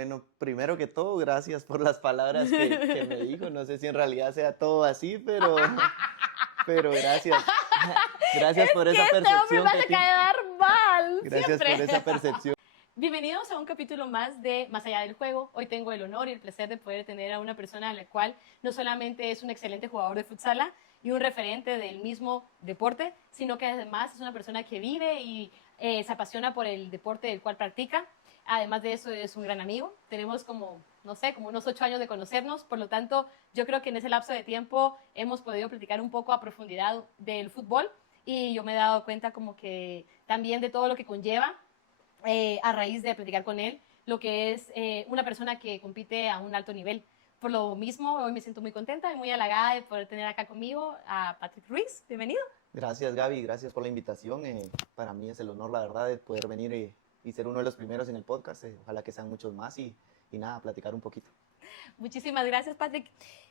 Bueno, primero que todo, gracias por las palabras que me dijo. No sé si en realidad sea todo así, pero gracias. Gracias por esa Este hombre me percepción, hace Peti. quedar mal, Gracias siempre. por esa percepción. Bienvenidos a un capítulo más de Más allá del juego. Hoy tengo el honor y el placer de poder tener a una persona a la cual no solamente es un excelente jugador de futsal y un referente del mismo deporte, sino que además es una persona que vive y se apasiona por el deporte del cual practica. Además de eso, es un gran amigo. Tenemos como, no sé, como unos 8 años de conocernos. Por lo tanto, yo creo que en ese lapso de tiempo hemos podido platicar un poco a profundidad del fútbol y yo me he dado cuenta como que también de todo lo que conlleva a raíz de platicar con él, lo que es una persona que compite a un alto nivel. Por lo mismo, hoy me siento muy contenta y muy halagada de poder tener acá conmigo a Patrick Ruiz. Bienvenido. Gracias, Gaby. Gracias por la invitación. Para mí es el honor, la verdad, de poder venir y ser uno de los primeros en el podcast. Ojalá que sean muchos más y nada, platicar un poquito. Muchísimas gracias, Patrick.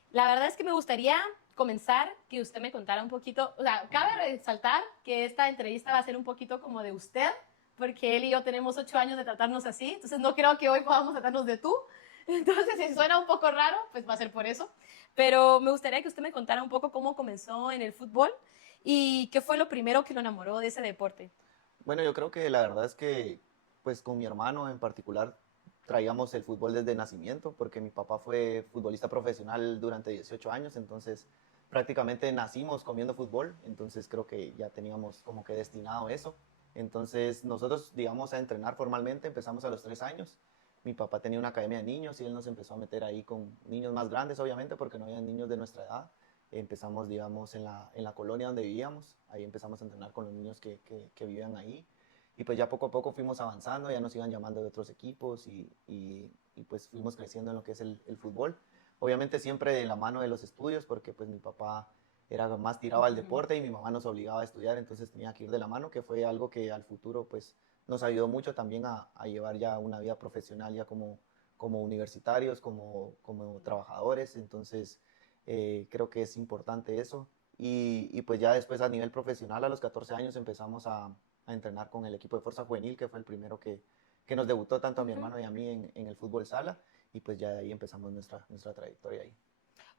La verdad es que me gustaría comenzar que usted me contara un poquito, o sea, cabe resaltar que esta entrevista va a ser un poquito como de usted, porque él y yo tenemos 8 años de tratarnos así, entonces no creo que hoy podamos tratarnos de tú. Entonces, si suena un poco raro, pues va a ser por eso. Pero me gustaría que usted me contara un poco cómo comenzó en el fútbol y qué fue lo primero que lo enamoró de ese deporte. Bueno, yo creo que la verdad es que, pues con mi hermano en particular, traíamos el fútbol desde nacimiento, porque mi papá fue futbolista profesional durante 18 años, entonces prácticamente nacimos comiendo fútbol, entonces creo que ya teníamos como que destinado eso. Entonces nosotros, digamos, a entrenar formalmente empezamos a los 3 años. Mi papá tenía una academia de niños y él nos empezó a meter ahí con niños más grandes, obviamente, porque no había niños de nuestra edad. Empezamos, digamos, en la colonia donde vivíamos, ahí empezamos a entrenar con los niños que vivían ahí. Y pues ya poco a poco fuimos avanzando, ya nos iban llamando de otros equipos y pues fuimos creciendo en lo que es el fútbol. Obviamente siempre de la mano de los estudios, porque pues mi papá era más tirado al deporte y mi mamá nos obligaba a estudiar, entonces tenía que ir de la mano, que fue algo que al futuro pues nos ayudó mucho también a llevar ya una vida profesional ya como universitarios, como trabajadores, entonces creo que es importante eso. Y pues ya después a nivel profesional, a los 14 años empezamos a entrenar con el equipo de Fuerza Juvenil, que fue el primero que nos debutó tanto a mi hermano y a mí en el fútbol sala, y pues ya de ahí empezamos nuestra trayectoria ahí.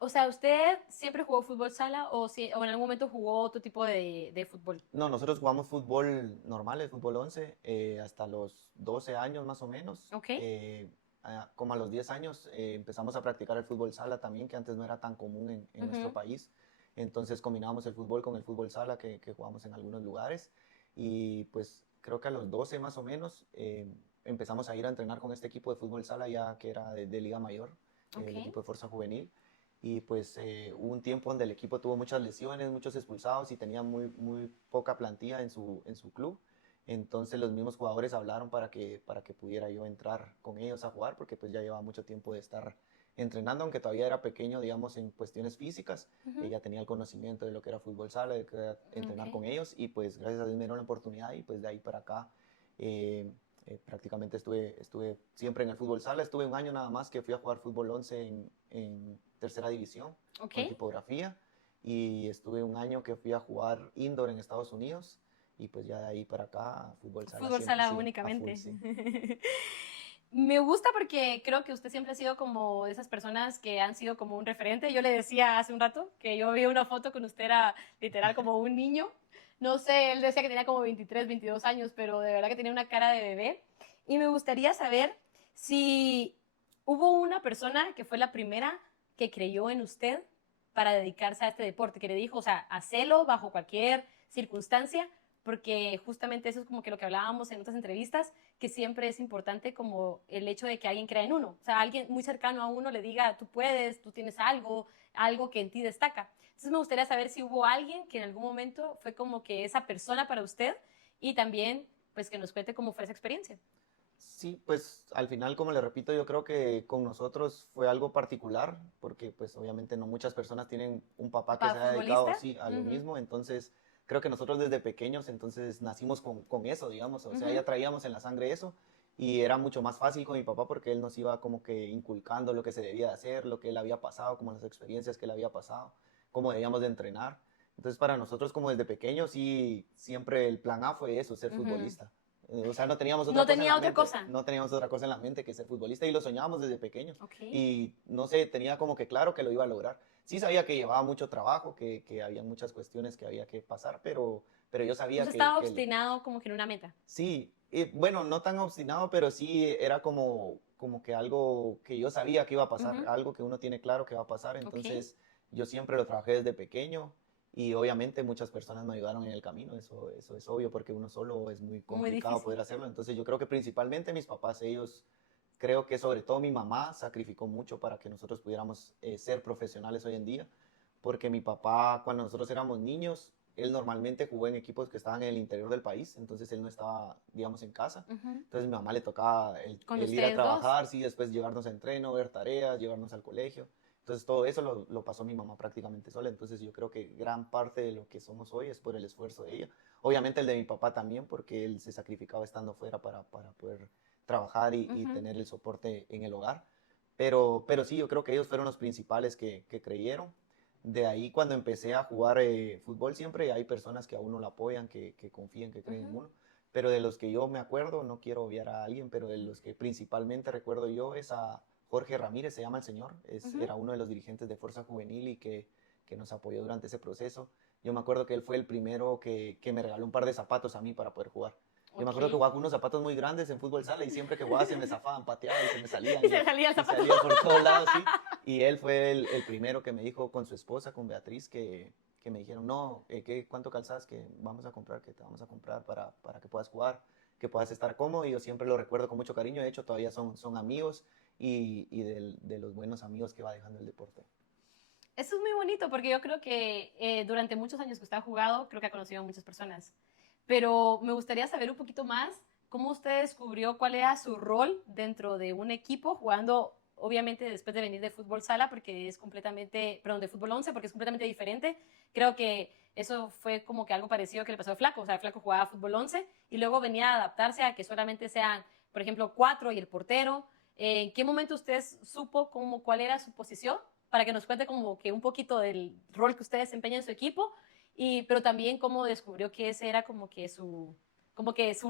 O sea, ¿usted siempre jugó fútbol sala o, si, o en algún momento jugó otro tipo de fútbol? No, nosotros jugamos fútbol normal, el fútbol 11, hasta los 12 años más o menos. Ok. Como a los 10 años empezamos a practicar el fútbol sala también, que antes no era tan común en nuestro país. Entonces combinábamos el fútbol con el fútbol sala que jugamos en algunos lugares. Y pues creo que a los 12 más o menos empezamos a ir a entrenar con este equipo de fútbol sala ya que era de Liga Mayor, Ok. el equipo de Fuerza Juvenil. Y pues hubo un tiempo donde el equipo tuvo muchas lesiones, muchos expulsados y tenía muy poca plantilla en su club. Entonces los mismos jugadores hablaron para que pudiera yo entrar con ellos a jugar, porque pues ya llevaba mucho tiempo de estar entrenando, aunque todavía era pequeño, digamos, en cuestiones físicas. Ya tenía el conocimiento de lo que era fútbol sala, de que era entrenar con Ok. ellos y pues gracias a Dios me dieron la oportunidad y pues de ahí para acá prácticamente estuve siempre en el fútbol sala. Estuve un año nada más que fui a jugar fútbol 11 en tercera división Ok. con tipografía y estuve un año que fui a jugar indoor en Estados Unidos y pues ya de ahí para acá fútbol sala Fútbol siempre, sala sí, a full, únicamente. sí. Me gusta porque creo que usted siempre ha sido como de esas personas que han sido como un referente. Yo le decía hace un rato que yo vi una foto con usted, era literal como un niño. No sé, él decía que tenía como 23, 22 años, pero de verdad que tenía una cara de bebé. Y me gustaría saber si hubo una persona que fue la primera que creyó en usted para dedicarse a este deporte, que le dijo, o sea, hacelo bajo cualquier circunstancia, porque justamente eso es como que lo que hablábamos en otras entrevistas, que siempre es importante como el hecho de que alguien crea en uno, o sea, alguien muy cercano a uno le diga, tú puedes, tú tienes algo, algo que en ti destaca. Entonces me gustaría saber si hubo alguien que en algún momento fue como que esa persona para usted y también pues que nos cuente cómo fue esa experiencia. Sí, pues al final, como le repito, yo creo que con nosotros fue algo particular, porque pues obviamente no muchas personas tienen un papá que ¿Para se haya dedicado futbolista? sí a lo Uh-huh. mismo, entonces creo que nosotros desde pequeños entonces nacimos con eso, digamos, o sea, Uh-huh. ya traíamos en la sangre eso y era mucho más fácil con mi papá porque él nos iba como que inculcando lo que se debía de hacer, lo que él había pasado, como las experiencias que él había pasado, cómo debíamos de entrenar. Entonces para nosotros como desde pequeños sí, siempre el plan A fue eso, ser Uh-huh. futbolista. O sea, no teníamos otra No cosa en tenía la otra mente. cosa. No teníamos otra cosa en la mente que ser futbolista y lo soñábamos desde pequeños. Ok. Y no sé, tenía como que claro que lo iba a lograr. Sí sabía que llevaba mucho trabajo, que había muchas cuestiones que había que pasar, pero yo sabía Usted estaba que obstinado como que en una meta. sí, bueno, no tan obstinado, pero sí era como que algo que yo sabía que iba a pasar, Ujú. algo que uno tiene claro que va a pasar. Ok. Entonces, yo siempre lo trabajé desde pequeño y obviamente muchas personas me ayudaron en el camino. Eso es obvio porque uno solo es muy Muy complicado difícil. poder hacerlo. Entonces, yo creo que principalmente mis papás, ellos, creo que sobre todo mi mamá sacrificó mucho para que nosotros pudiéramos ser profesionales hoy en día. Porque mi papá, cuando nosotros éramos niños, él normalmente jugó en equipos que estaban en el interior del país, entonces él no estaba, digamos, en casa. Ujú. Entonces mi mamá le tocaba Con el ir a ustedes dos. trabajar, sí, después llevarnos a entreno, ver tareas, llevarnos al colegio. Entonces todo eso lo pasó mi mamá prácticamente sola. Entonces yo creo que gran parte de lo que somos hoy es por el esfuerzo de ella. Obviamente el de mi papá también, porque él se sacrificaba estando fuera para poder trabajar y Ujú. tener el soporte en el hogar. Pero sí, yo creo que ellos fueron los principales que creyeron. De ahí cuando empecé a jugar fútbol siempre hay personas que a uno lo apoyan, que confían, que creen en Ujú. uno. Pero de los que yo me acuerdo, no quiero obviar a alguien, pero de los que principalmente recuerdo yo es a Jorge Ramírez, se llama el señor. Ujú. Era uno de los dirigentes de Fuerza Juvenil y que nos apoyó durante ese proceso. Yo me acuerdo que él fue el primero que me regaló un par de zapatos a mí para poder jugar. Yo me Ok. acuerdo que jugaba con unos zapatos muy grandes en fútbol sala y siempre que jugaba se me zafaban, pateaba y se me salían Y se salía el y zapato. salía por todos lados, sí. Y él fue el primero que me dijo con su esposa, con Beatriz, que me dijeron, no, ¿cuánto calzas que vamos a comprar, que te vamos a comprar para que puedas jugar, que puedas estar cómodo? Y yo siempre lo recuerdo con mucho cariño, de hecho todavía son amigos y de los buenos amigos que va dejando el deporte. Eso es muy bonito porque yo creo que durante muchos años que usted ha jugado, creo que ha conocido a muchas personas. Pero me gustaría saber un poquito más cómo usted descubrió cuál era su rol dentro de un equipo jugando, obviamente después de venir de fútbol sala, porque es completamente, perdón, de fútbol 11, porque es completamente diferente. Creo que eso fue como que algo parecido que le pasó a Flaco. O sea, Flaco jugaba fútbol 11 y luego venía a adaptarse a que solamente sean, por ejemplo, cuatro y el portero. ¿En qué momento usted supo cuál era su posición? Para que nos cuente como que un poquito del rol que usted desempeña en su equipo, pero también cómo descubrió que ese era como que su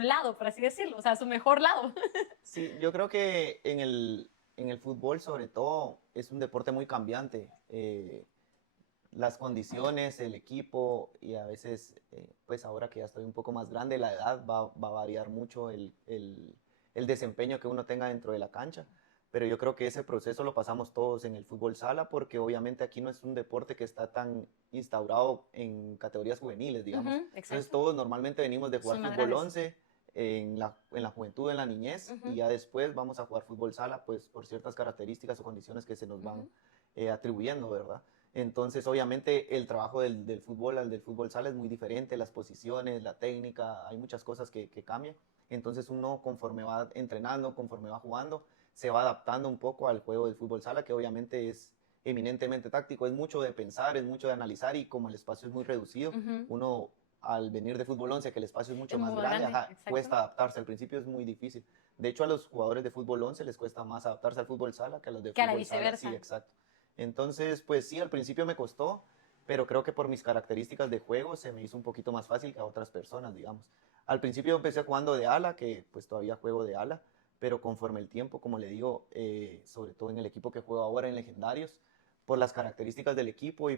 lado, por así decirlo, o sea, su mejor lado. Sí, yo creo que en el fútbol sobre todo es un deporte muy cambiante. Las condiciones, el equipo y a veces, pues ahora que ya estoy un poco más grande, la edad va a variar mucho el desempeño que uno tenga dentro de la cancha. Pero yo creo que ese proceso lo pasamos todos en el fútbol sala porque obviamente aquí no es un deporte que está tan instaurado en categorías juveniles, digamos. Entonces Exacto. todos normalmente venimos de jugar Son más fútbol grandes. 11 en la juventud, en la niñez, y Ujú, ya después vamos a jugar fútbol sala, pues por ciertas características o condiciones que se nos van ujú. atribuyendo, ¿verdad? Entonces, obviamente, el trabajo del fútbol al del fútbol sala es muy diferente, las posiciones, la técnica, hay muchas cosas que cambian. Entonces, uno conforme va entrenando, conforme va jugando, se va adaptando un poco al juego del fútbol sala, que obviamente es eminentemente táctico, es mucho de pensar, es mucho de analizar y como el espacio es muy reducido, Ujú. uno al venir de fútbol 11, que el espacio es mucho Es más muy grande, grande, ajá, exacto. cuesta adaptarse, al principio es muy difícil. De hecho, a los jugadores de fútbol 11 les cuesta más adaptarse al fútbol sala que a los de Que a la fútbol sala, sí, viceversa. exacto. Entonces, pues sí, al principio me costó, pero creo que por mis características de juego se me hizo un poquito más fácil que a otras personas, digamos. Al principio empecé jugando de ala, que pues todavía juego de ala, pero conforme el tiempo, como le digo, sobre todo en el equipo que juego ahora en Legendarios, por las características del equipo y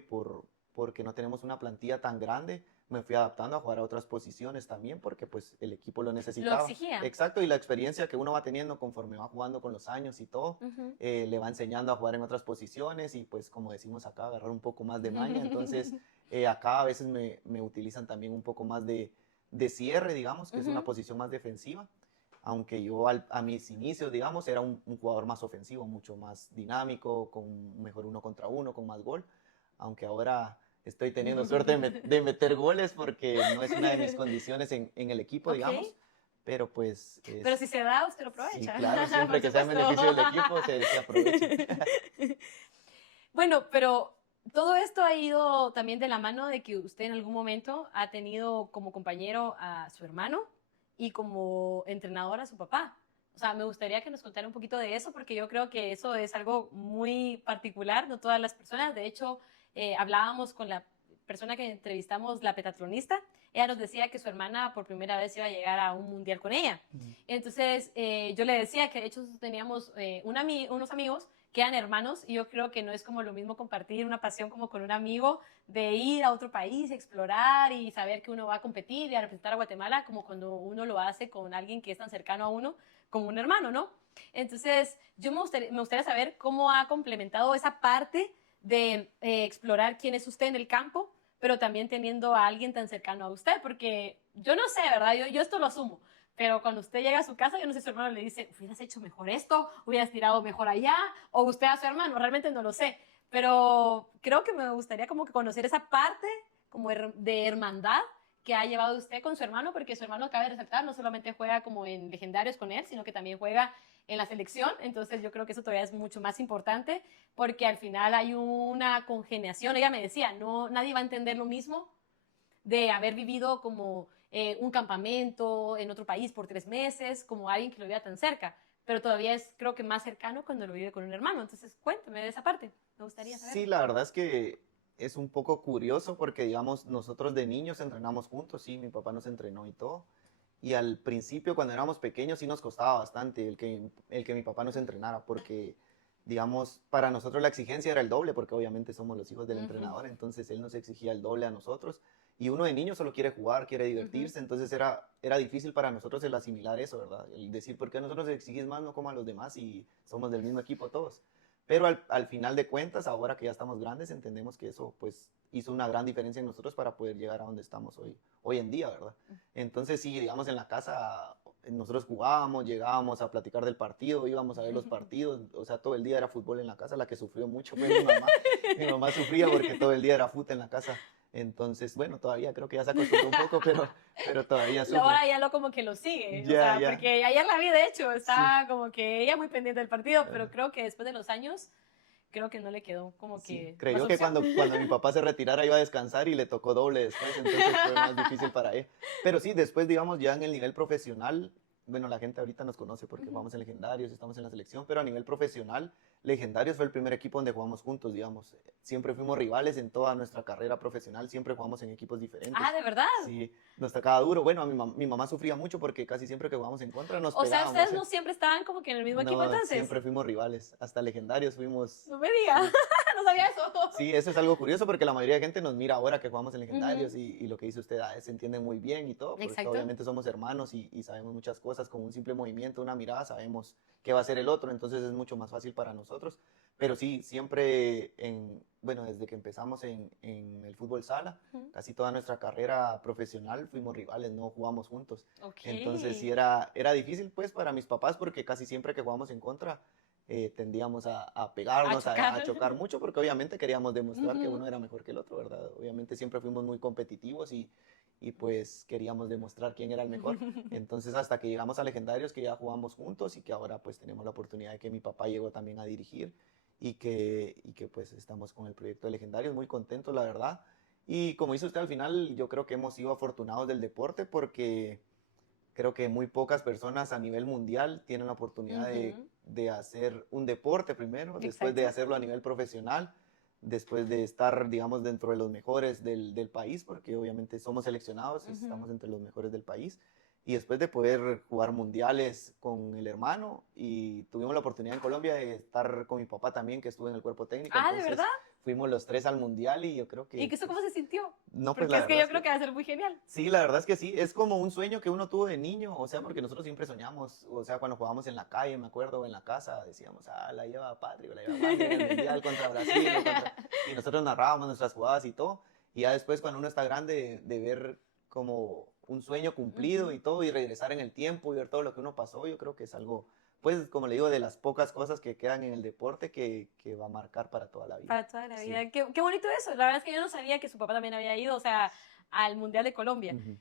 porque no tenemos una plantilla tan grande, me fui adaptando a jugar a otras posiciones también porque pues el equipo lo Lo necesitaba. exigía. Exacto, y la experiencia que uno va teniendo conforme va jugando con los años y todo, Ujú. le va enseñando a jugar en otras posiciones y pues como decimos acá, agarrar un poco más de maña. Entonces acá a veces me utilizan también un poco más de cierre, digamos, que es una Ujú. posición más defensiva. Aunque yo a mis inicios, digamos, era un jugador más ofensivo, mucho más dinámico, con mejor uno contra uno, con más gol. Aunque ahora estoy teniendo suerte de meter goles porque no es una de mis condiciones en el equipo, Ok, digamos. Pero pues pero si se da, usted lo sí, aprovecha, claro, siempre por que sea en supuesto. beneficio del equipo se aprovecha. Bueno, pero todo esto ha ido también de la mano de que usted en algún momento ha tenido como compañero a su hermano y como entrenador a su papá. O sea, me gustaría que nos contara un poquito de eso porque yo creo que eso es algo muy particular, no todas las personas. De hecho, hablábamos con la persona que entrevistamos, la petatlonista. ella nos decía que su hermana por primera vez iba a llegar a un mundial con ella. Ujú. Entonces yo le decía que de hecho teníamos unos amigos que eran hermanos y yo creo que no es como lo mismo compartir una pasión como con un amigo de ir a otro país, explorar y saber que uno va a competir y a representar a Guatemala como cuando uno lo hace con alguien que es tan cercano a uno como un hermano, ¿no? Entonces yo me gustaría saber cómo ha complementado esa parte de explorar quién es usted en el campo, pero también teniendo a alguien tan cercano a usted, porque yo no sé, ¿verdad? Yo esto lo asumo, pero cuando usted llega a su casa, yo no sé si su hermano le dice, hubieras hecho mejor esto, hubieras tirado mejor allá, o usted a su hermano, realmente no lo sé, pero creo que me gustaría como que conocer esa parte como de hermandad que ha llevado usted con su hermano, porque su hermano, cabe resaltar, no solamente juega como en legendarios con él, sino que también juega en la selección, entonces yo creo que eso todavía es mucho más importante, porque al final hay una congeniación, ella me decía, no, nadie va a entender lo mismo de haber vivido como un campamento en otro país por 3 meses, como alguien que lo viva tan cerca, pero todavía es creo que más cercano cuando lo vive con un hermano, entonces cuéntame de esa parte, me gustaría saber. Sí, la verdad es que es un poco curioso porque, digamos, nosotros de niños entrenamos juntos, sí, mi papá nos entrenó y todo. Y al principio, cuando éramos pequeños, sí nos costaba bastante el que mi papá nos entrenara, porque, digamos, para nosotros la exigencia era el doble, porque obviamente somos los hijos del Uh -huh, entrenador, entonces él nos exigía el doble a nosotros. Y uno de niño solo quiere jugar, quiere uh -huh. divertirse, entonces era difícil para nosotros el asimilar eso, ¿verdad? El decir, ¿por qué a nosotros exigís más, no como a los demás y somos del mismo equipo todos? Pero al final de cuentas, ahora que ya estamos grandes, entendemos que eso pues hizo una gran diferencia en nosotros para poder llegar a donde estamos hoy en día, ¿verdad? Entonces sí, digamos en la casa nosotros jugábamos, llegábamos a platicar del partido, íbamos a ver los partidos, o sea, todo el día era fútbol en la casa, la que sufrió mucho fue mi mamá. Mi mamá sufría porque todo el día era fútbol en la casa. Entonces, bueno, todavía creo que ya se acostumbró un poco, pero todavía sufre. Ahora ya lo como que lo sigue, o Ya, sea, ya, porque ayer la vi de hecho, sí. está como que ella muy pendiente del partido, pero creo que después de los años, creo que no le quedó como Sí, que más creyó que opción. cuando mi papá se retirara iba a descansar y le tocó doble después, entonces fue más difícil para él. Pero sí, después, digamos, ya en el nivel profesional, bueno, la gente ahorita nos conoce porque Ujú. jugamos en Legendarios, estamos en la selección, pero a nivel profesional, Legendarios fue el primer equipo donde jugamos juntos, digamos. Siempre fuimos rivales en toda nuestra carrera profesional, siempre jugamos en equipos Ah, diferentes. ¿de verdad? Sí, nos tocaba duro. Bueno, mi mamá sufría mucho porque casi siempre que jugamos en contra nos O sea, pegábamos, ustedes ¿eh? no siempre estaban como que en el mismo equipo No, entonces. siempre fuimos rivales, hasta Legendarios fuimos, No me diga, sí. no sabía eso. Sí, eso es algo curioso porque la mayoría de gente nos mira ahora que jugamos en Ujú. Legendarios y lo que dice usted se entiende muy bien y todo, porque Exacto. obviamente somos hermanos y sabemos muchas cosas, con un simple movimiento, una mirada, sabemos qué va a hacer el otro, entonces es mucho más fácil para nosotros. Pero sí, siempre, bueno, desde que empezamos en el fútbol sala, Ujú. casi toda nuestra carrera profesional fuimos rivales, no jugamos juntos. Ok. Entonces sí era difícil pues para mis papás porque casi siempre que jugamos en contra tendíamos a A pegarnos, chocar. a chocar mucho, porque obviamente queríamos demostrar que Ujú. uno era mejor que el otro, ¿verdad? Obviamente siempre fuimos muy competitivos y pues queríamos demostrar quién era el mejor. Entonces hasta que llegamos a Legendarios, que ya jugamos juntos y que ahora pues tenemos la oportunidad de que mi papá llegó también a dirigir y que pues estamos con el proyecto de Legendarios, muy contentos, la verdad. Y como dice usted al final, yo creo que hemos sido afortunados del deporte porque creo que muy pocas personas a nivel mundial tienen la oportunidad Ujú. de hacer un deporte primero, después de Exacto. hacerlo a nivel profesional, después de estar, digamos, dentro de los mejores del país, porque obviamente somos seleccionados, Ujú. estamos entre los mejores del país, y después de poder jugar mundiales con el hermano, y tuvimos la oportunidad en Colombia de estar con mi papá también, que estuvo en el cuerpo técnico, Ah, ¿de verdad? entonces fuimos los tres al mundial y yo creo ¿Y que, que eso cómo pues, se sintió? no, pues Porque la es que verdad yo es creo que que va a ser muy genial. sí, la verdad es que sí, es como un sueño que uno tuvo de niño, o sea, porque nosotros siempre soñamos, o sea, cuando jugábamos en la calle, me acuerdo, o en la casa, decíamos, la lleva Patrick, o la lleva Juan en el Mundial contra Brasil, y nosotros narrábamos nuestras jugadas y todo, y ya después cuando uno está grande, de ver como un sueño cumplido y Ujú. todo, y regresar en el tiempo y ver todo lo que uno pasó, yo creo que es algo, pues, como le digo, de las pocas cosas que quedan en el deporte que va a marcar para toda la vida. Para toda la Sí. vida. Qué bonito eso. La verdad es que yo no sabía que su papá también había ido, o sea, al Mundial de Colombia. Ujú.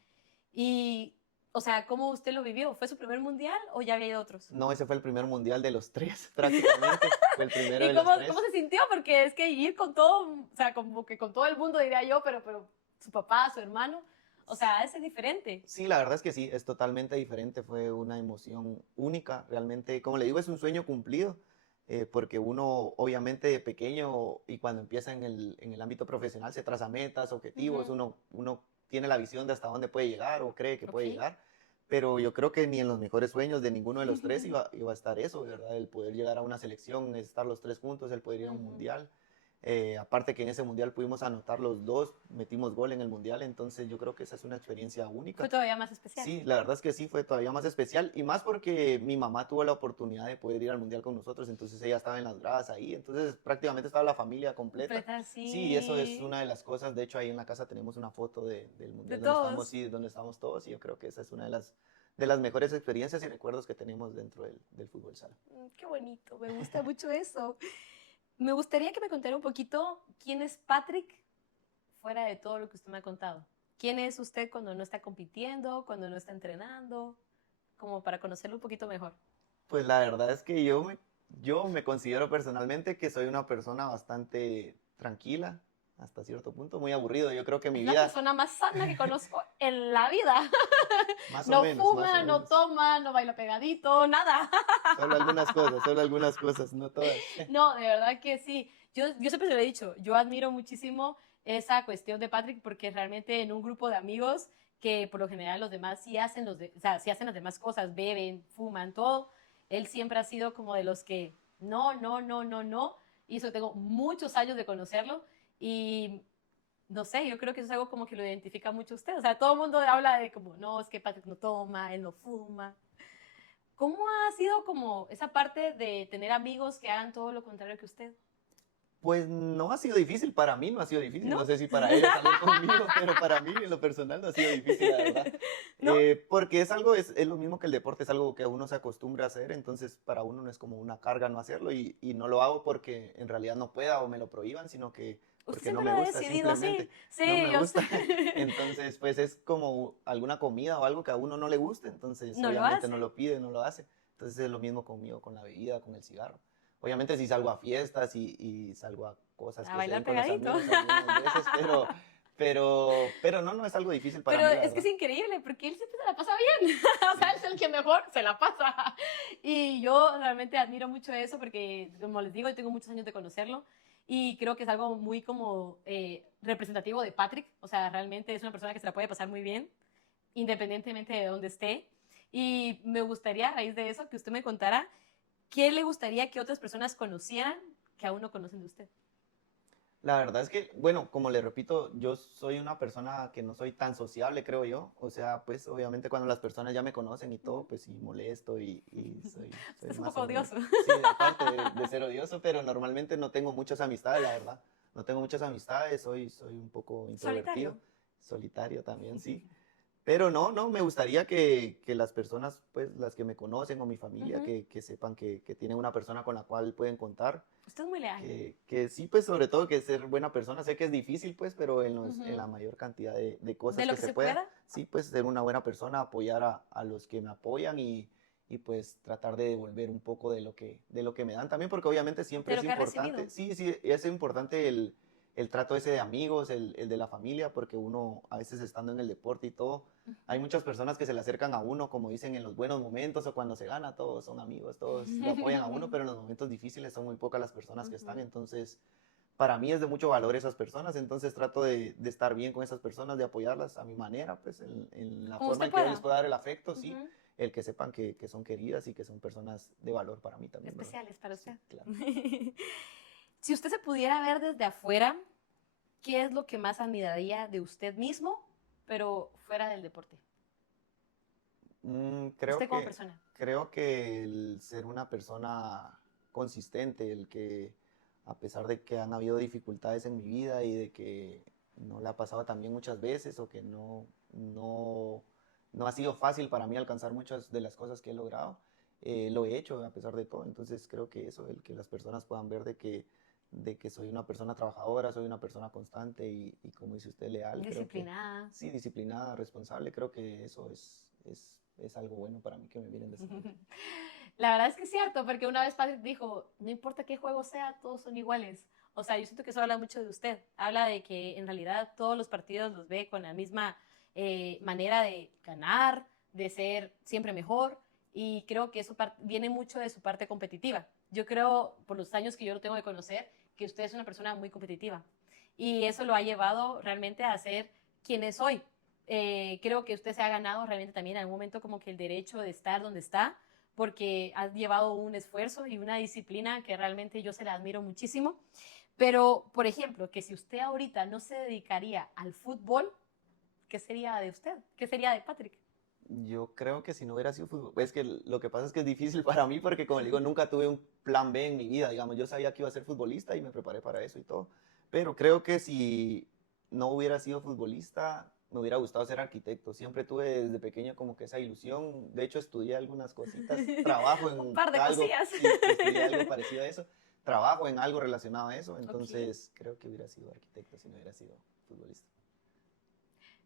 Y, o sea, ¿cómo usted lo vivió? ¿Fue su primer mundial o ya había ido a otros? No, ese fue el primer mundial de los tres, prácticamente. Fue el primero ¿Y de los cómo tres. se sintió? Porque es que ir con todo, o sea, como que con todo el mundo diría yo, pero su papá, su hermano, o sea, ese es diferente. Sí, la verdad es que sí, es totalmente diferente. Fue una emoción única, realmente. Como le digo, es un sueño cumplido, porque uno, obviamente, de pequeño y cuando empieza en el ámbito profesional, se traza metas, objetivos, Ujú. uno tiene la visión de hasta dónde puede llegar o cree que puede Ok. llegar, pero yo creo que ni en los mejores sueños de ninguno de los tres iba a estar eso, ¿verdad? El poder llegar a una selección, estar los tres juntos, el poder ir a un Ujú. mundial. Aparte que en ese mundial pudimos anotar los dos, metimos gol en el mundial, entonces yo creo que esa es una experiencia Fue única. todavía más especial. Sí, la verdad es que sí, fue todavía más especial y más porque mi mamá tuvo la oportunidad de poder ir al mundial con nosotros, entonces ella estaba en las gradas ahí, entonces prácticamente estaba la familia completa. Completa, Sí, eso es sí. una de las cosas, de hecho ahí en la casa tenemos una foto del De mundial donde estábamos, todos. sí, donde estamos todos y yo creo que esa es una de las mejores experiencias y recuerdos que tenemos dentro del fútbol sala. Qué bonito, me gusta mucho eso. Me gustaría que me contara un poquito quién es Patrick fuera de todo lo que usted me ha contado. ¿Quién es usted cuando no está compitiendo, cuando no está entrenando? Como para conocerlo un poquito mejor. Pues la verdad es que yo me considero personalmente que soy una persona bastante tranquila, hasta cierto punto, muy aburrido. Yo creo que mi Es la vida, persona más sana que conozco en la vida. más o No menos, más o fuma, no menos. toma, no baila pegadito, nada. Solo algunas cosas, no todas. No, de verdad que sí. Yo siempre se lo he dicho, yo admiro muchísimo esa cuestión de Patrick porque realmente en un grupo de amigos que por lo general los demás sí hacen, o sea, sí hacen las demás cosas, beben, fuman, todo, él siempre ha sido como de los que no, no, no, no, no. Y eso tengo muchos años de conocerlo y no sé, yo creo que eso es algo como que lo identifica mucho a usted. O sea, todo el mundo habla de como, no, es que Patrick no toma, él no fuma. ¿Cómo ha sido como esa parte de tener amigos que hagan todo lo contrario que usted? Pues no ha sido difícil, para mí no ha sido difícil, ¿No? no sé si para ellos salir conmigo, pero para mí en lo personal no ha sido difícil, la verdad. ¿No? Porque es lo mismo que el deporte, es algo que uno se acostumbra a hacer, entonces para uno no es como una carga no hacerlo y no lo hago porque en realidad no pueda o me lo prohíban, sino que Usted porque no siempre lo me ha gusta, decidido así. simplemente no Sí, me yo sé. gusta. Entonces, pues es como alguna comida o algo que a uno no le gusta, entonces No lo obviamente no hace. lo pide, no lo hace. Entonces es lo mismo conmigo, con la bebida, con el cigarro. Obviamente si salgo a fiestas y salgo a cosas A que se bailar den con los pegadito. amigos algunas veces, pero no, no es algo difícil para Pero mí, la es que es verdad. increíble porque él siempre se la pasa bien. O sea, él Sí. es el que mejor se la pasa. Y yo realmente admiro mucho eso porque, como les digo, yo tengo muchos años de conocerlo y creo que es algo muy como representativo de Patrick. O sea, realmente es una persona que se la puede pasar muy bien independientemente de dónde esté. Y me gustaría, a raíz de eso, que usted me contara qué le gustaría que otras personas conocieran que aún no conocen de usted. La verdad es que, bueno, como le repito, yo soy una persona que no soy tan sociable, creo yo. O sea, pues obviamente cuando las personas ya me conocen y todo, pues sí molesto y Usted soy es un más poco o menos. odioso. Sí, aparte de ser odioso, pero normalmente no tengo muchas amistades, la verdad. No tengo muchas amistades, soy un poco introvertido, Solitario. solitario también, sí. Pero no, no, me gustaría que las personas, pues las que me conocen o mi familia, Ujú. que sepan que tienen una persona con la cual pueden contar Usted es muy leal. que sí, pues sobre todo que ser buena persona, sé que es difícil, pues, pero en la Ujú. mayor cantidad de De cosas lo que que se se pueda, pueda. sí, pues ser una buena persona, apoyar a los que me apoyan y pues tratar de devolver un poco de lo que me dan también, porque obviamente siempre De es lo que ha importante, recibido. sí, sí, es importante el trato ese de amigos, el de la familia, porque uno a veces estando en el deporte y todo, hay Ujú. muchas personas que se le acercan a uno, como dicen, en los buenos momentos o cuando se gana, todos son amigos, todos lo apoyan a uno, pero en los momentos difíciles son muy pocas las personas que están. Ujú. Entonces, para mí es de mucho valor esas personas, entonces trato de estar bien con esas personas, de apoyarlas a mi manera, pues en la Como forma usted en que yo les pueda. pueda dar el afecto, sí, Ujú. el que sepan que son queridas y que son personas de valor para mí también, ¿verdad? Especiales para Sí, usted. claro. Si usted se pudiera ver desde afuera, ¿qué es lo que más admiraría de usted mismo, pero fuera del deporte? Mm, Usted como persona. creo que el ser una persona consistente, el que a pesar de que han habido dificultades en mi vida y de que no la ha pasado tan bien muchas veces o que no ha sido fácil para mí alcanzar muchas de las cosas que he logrado, lo he hecho a pesar de todo. Entonces creo que eso, el que las personas puedan ver de que soy una persona trabajadora, soy una persona constante y como dice usted, leal, creo que Disciplinada. sí, disciplinada, responsable, creo que eso es algo bueno para mí que me miren de esa manera. La verdad es que es cierto, porque una vez Patrick dijo, no importa qué juego sea, todos son iguales. O sea, yo siento que eso habla mucho de usted. Habla de que en realidad todos los partidos los ve con la misma manera de ganar, de ser siempre mejor. Y creo que eso viene mucho de su parte competitiva. Yo creo, por los años que yo lo tengo de conocer, que usted es una persona muy competitiva. Y eso lo ha llevado realmente a ser quien es hoy. creo que usted se ha ganado realmente también en algún momento como que el derecho de estar donde está, porque ha llevado un esfuerzo y una disciplina que realmente yo se la admiro muchísimo. Pero, por ejemplo, que si usted ahorita no se dedicaría al fútbol, ¿qué sería de usted? ¿Qué sería de Patrick? Yo creo que si no hubiera sido fútbol, es que lo que pasa es que es difícil para mí porque, como le digo, nunca tuve un plan B en mi vida, digamos, yo sabía que iba a ser futbolista y me preparé para eso y todo, pero creo que si no hubiera sido futbolista, me hubiera gustado ser arquitecto, siempre tuve desde pequeño como que esa ilusión, de hecho estudié algunas cositas, trabajo Un en par de algo, cosillas. sí, estudié algo parecido a eso, trabajo en algo relacionado a eso, Ok. entonces creo que hubiera sido arquitecto si no hubiera sido futbolista.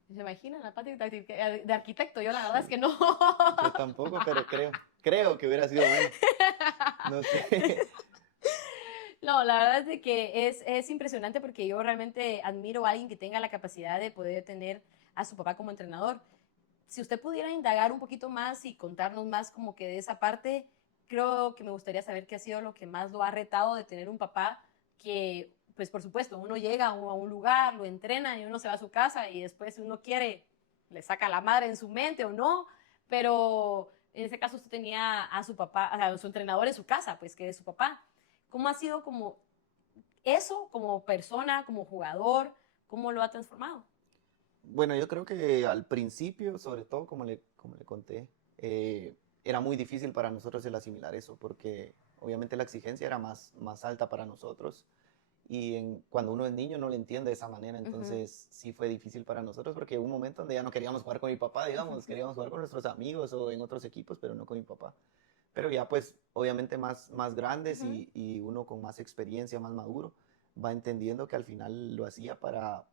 ¿Se imaginan la Patrick de arquitecto? Yo la verdad es Sí. que no. Yo tampoco, pero creo que hubiera sido bueno. No sé. No, la verdad es de que es impresionante porque yo realmente admiro a alguien que tenga la capacidad de poder tener a su papá como entrenador. Si usted pudiera indagar un poquito más y contarnos más como que de esa parte, creo que me gustaría saber qué ha sido lo que más lo ha retado de tener un papá que, pues por supuesto, uno llega a un lugar, lo entrena y uno se va a su casa y después si uno quiere, le saca la madre en su mente o no, pero en ese caso usted tenía a su papá, o sea, a su entrenador en su casa, pues que es su papá. ¿Cómo ha sido como eso, como persona, como jugador, cómo lo ha transformado? Bueno, yo creo que al principio, sobre todo como le conté, era muy difícil para nosotros el asimilar eso, porque obviamente la exigencia era más alta para nosotros. Y cuando uno es niño no lo entiende de esa manera, Uh -huh, entonces sí fue difícil para nosotros porque hubo un momento donde ya no queríamos jugar con mi papá, uh digamos, -huh, queríamos jugar con nuestros amigos o en otros equipos, pero no con mi papá. Pero ya pues obviamente más uh grandes -huh. y uno con más experiencia, más maduro, va entendiendo que al final lo hacía para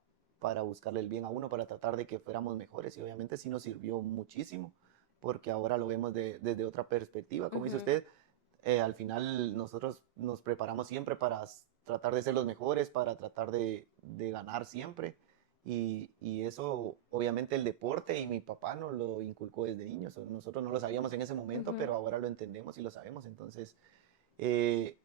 buscarle el bien a uno, para tratar de que fuéramos mejores y obviamente sí nos sirvió muchísimo porque ahora lo vemos desde otra perspectiva. Uh Como dice -huh. usted, al final nosotros nos preparamos siempre para tratar de ser los mejores, para tratar de ganar siempre. Y eso, obviamente, el deporte y mi papá nos lo inculcó desde niños. Nosotros no lo sabíamos en ese Uh momento, -huh. pero ahora lo entendemos y lo sabemos. Entonces, eh,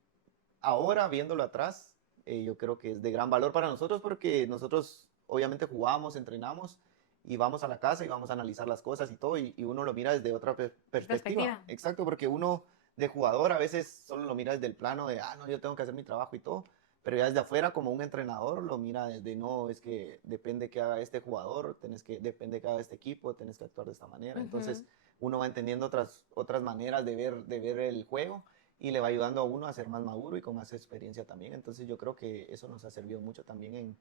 ahora viéndolo atrás, yo creo que es de gran valor para nosotros porque nosotros, obviamente, jugamos, entrenamos y vamos a la casa y vamos a analizar las cosas y todo, y uno lo mira desde otra perspectiva. Perspectiva. Exacto, porque uno de jugador a veces solo lo mira desde el plano de, no, yo tengo que hacer mi trabajo y todo, pero ya desde afuera como un entrenador lo mira desde, no, es que depende que haga este jugador, depende que haga este equipo, tenés que actuar de esta manera. Uh -huh. Entonces uno va entendiendo otras maneras de ver el juego y le va ayudando a uno a ser más maduro y con más experiencia también. Entonces yo creo que eso nos ha servido mucho también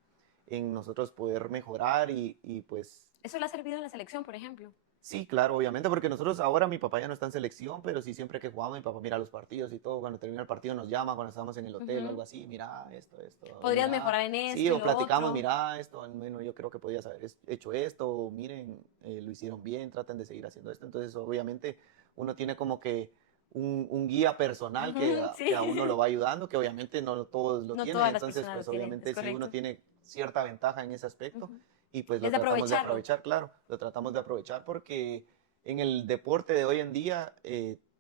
en nosotros poder mejorar y pues Eso le ha servido en la selección, por ejemplo. sí, claro, obviamente, porque nosotros ahora mi papá ya no está en selección, pero sí siempre que jugamos mi papá mira los partidos y todo, cuando termina el partido nos llama, cuando estamos en el Uh hotel o -huh. algo así, mira esto, o Podrías mira, mejorar en sí, esto y o lo platicamos, otro. mira esto, bueno, yo creo que podías haber hecho esto, o miren, lo hicieron bien, traten de seguir haciendo esto. Entonces, obviamente, uno tiene como que un guía Uh personal -huh. que a Sí. uno lo va ayudando, que obviamente no todos lo No tienen, todas las entonces, personas lo pues tienen, es obviamente si uno correcto. tiene cierta ventaja en ese Uh aspecto, -huh. y pues Es lo de tratamos de aprovecharlo. aprovechar, claro, lo tratamos de aprovechar porque en el deporte de hoy en día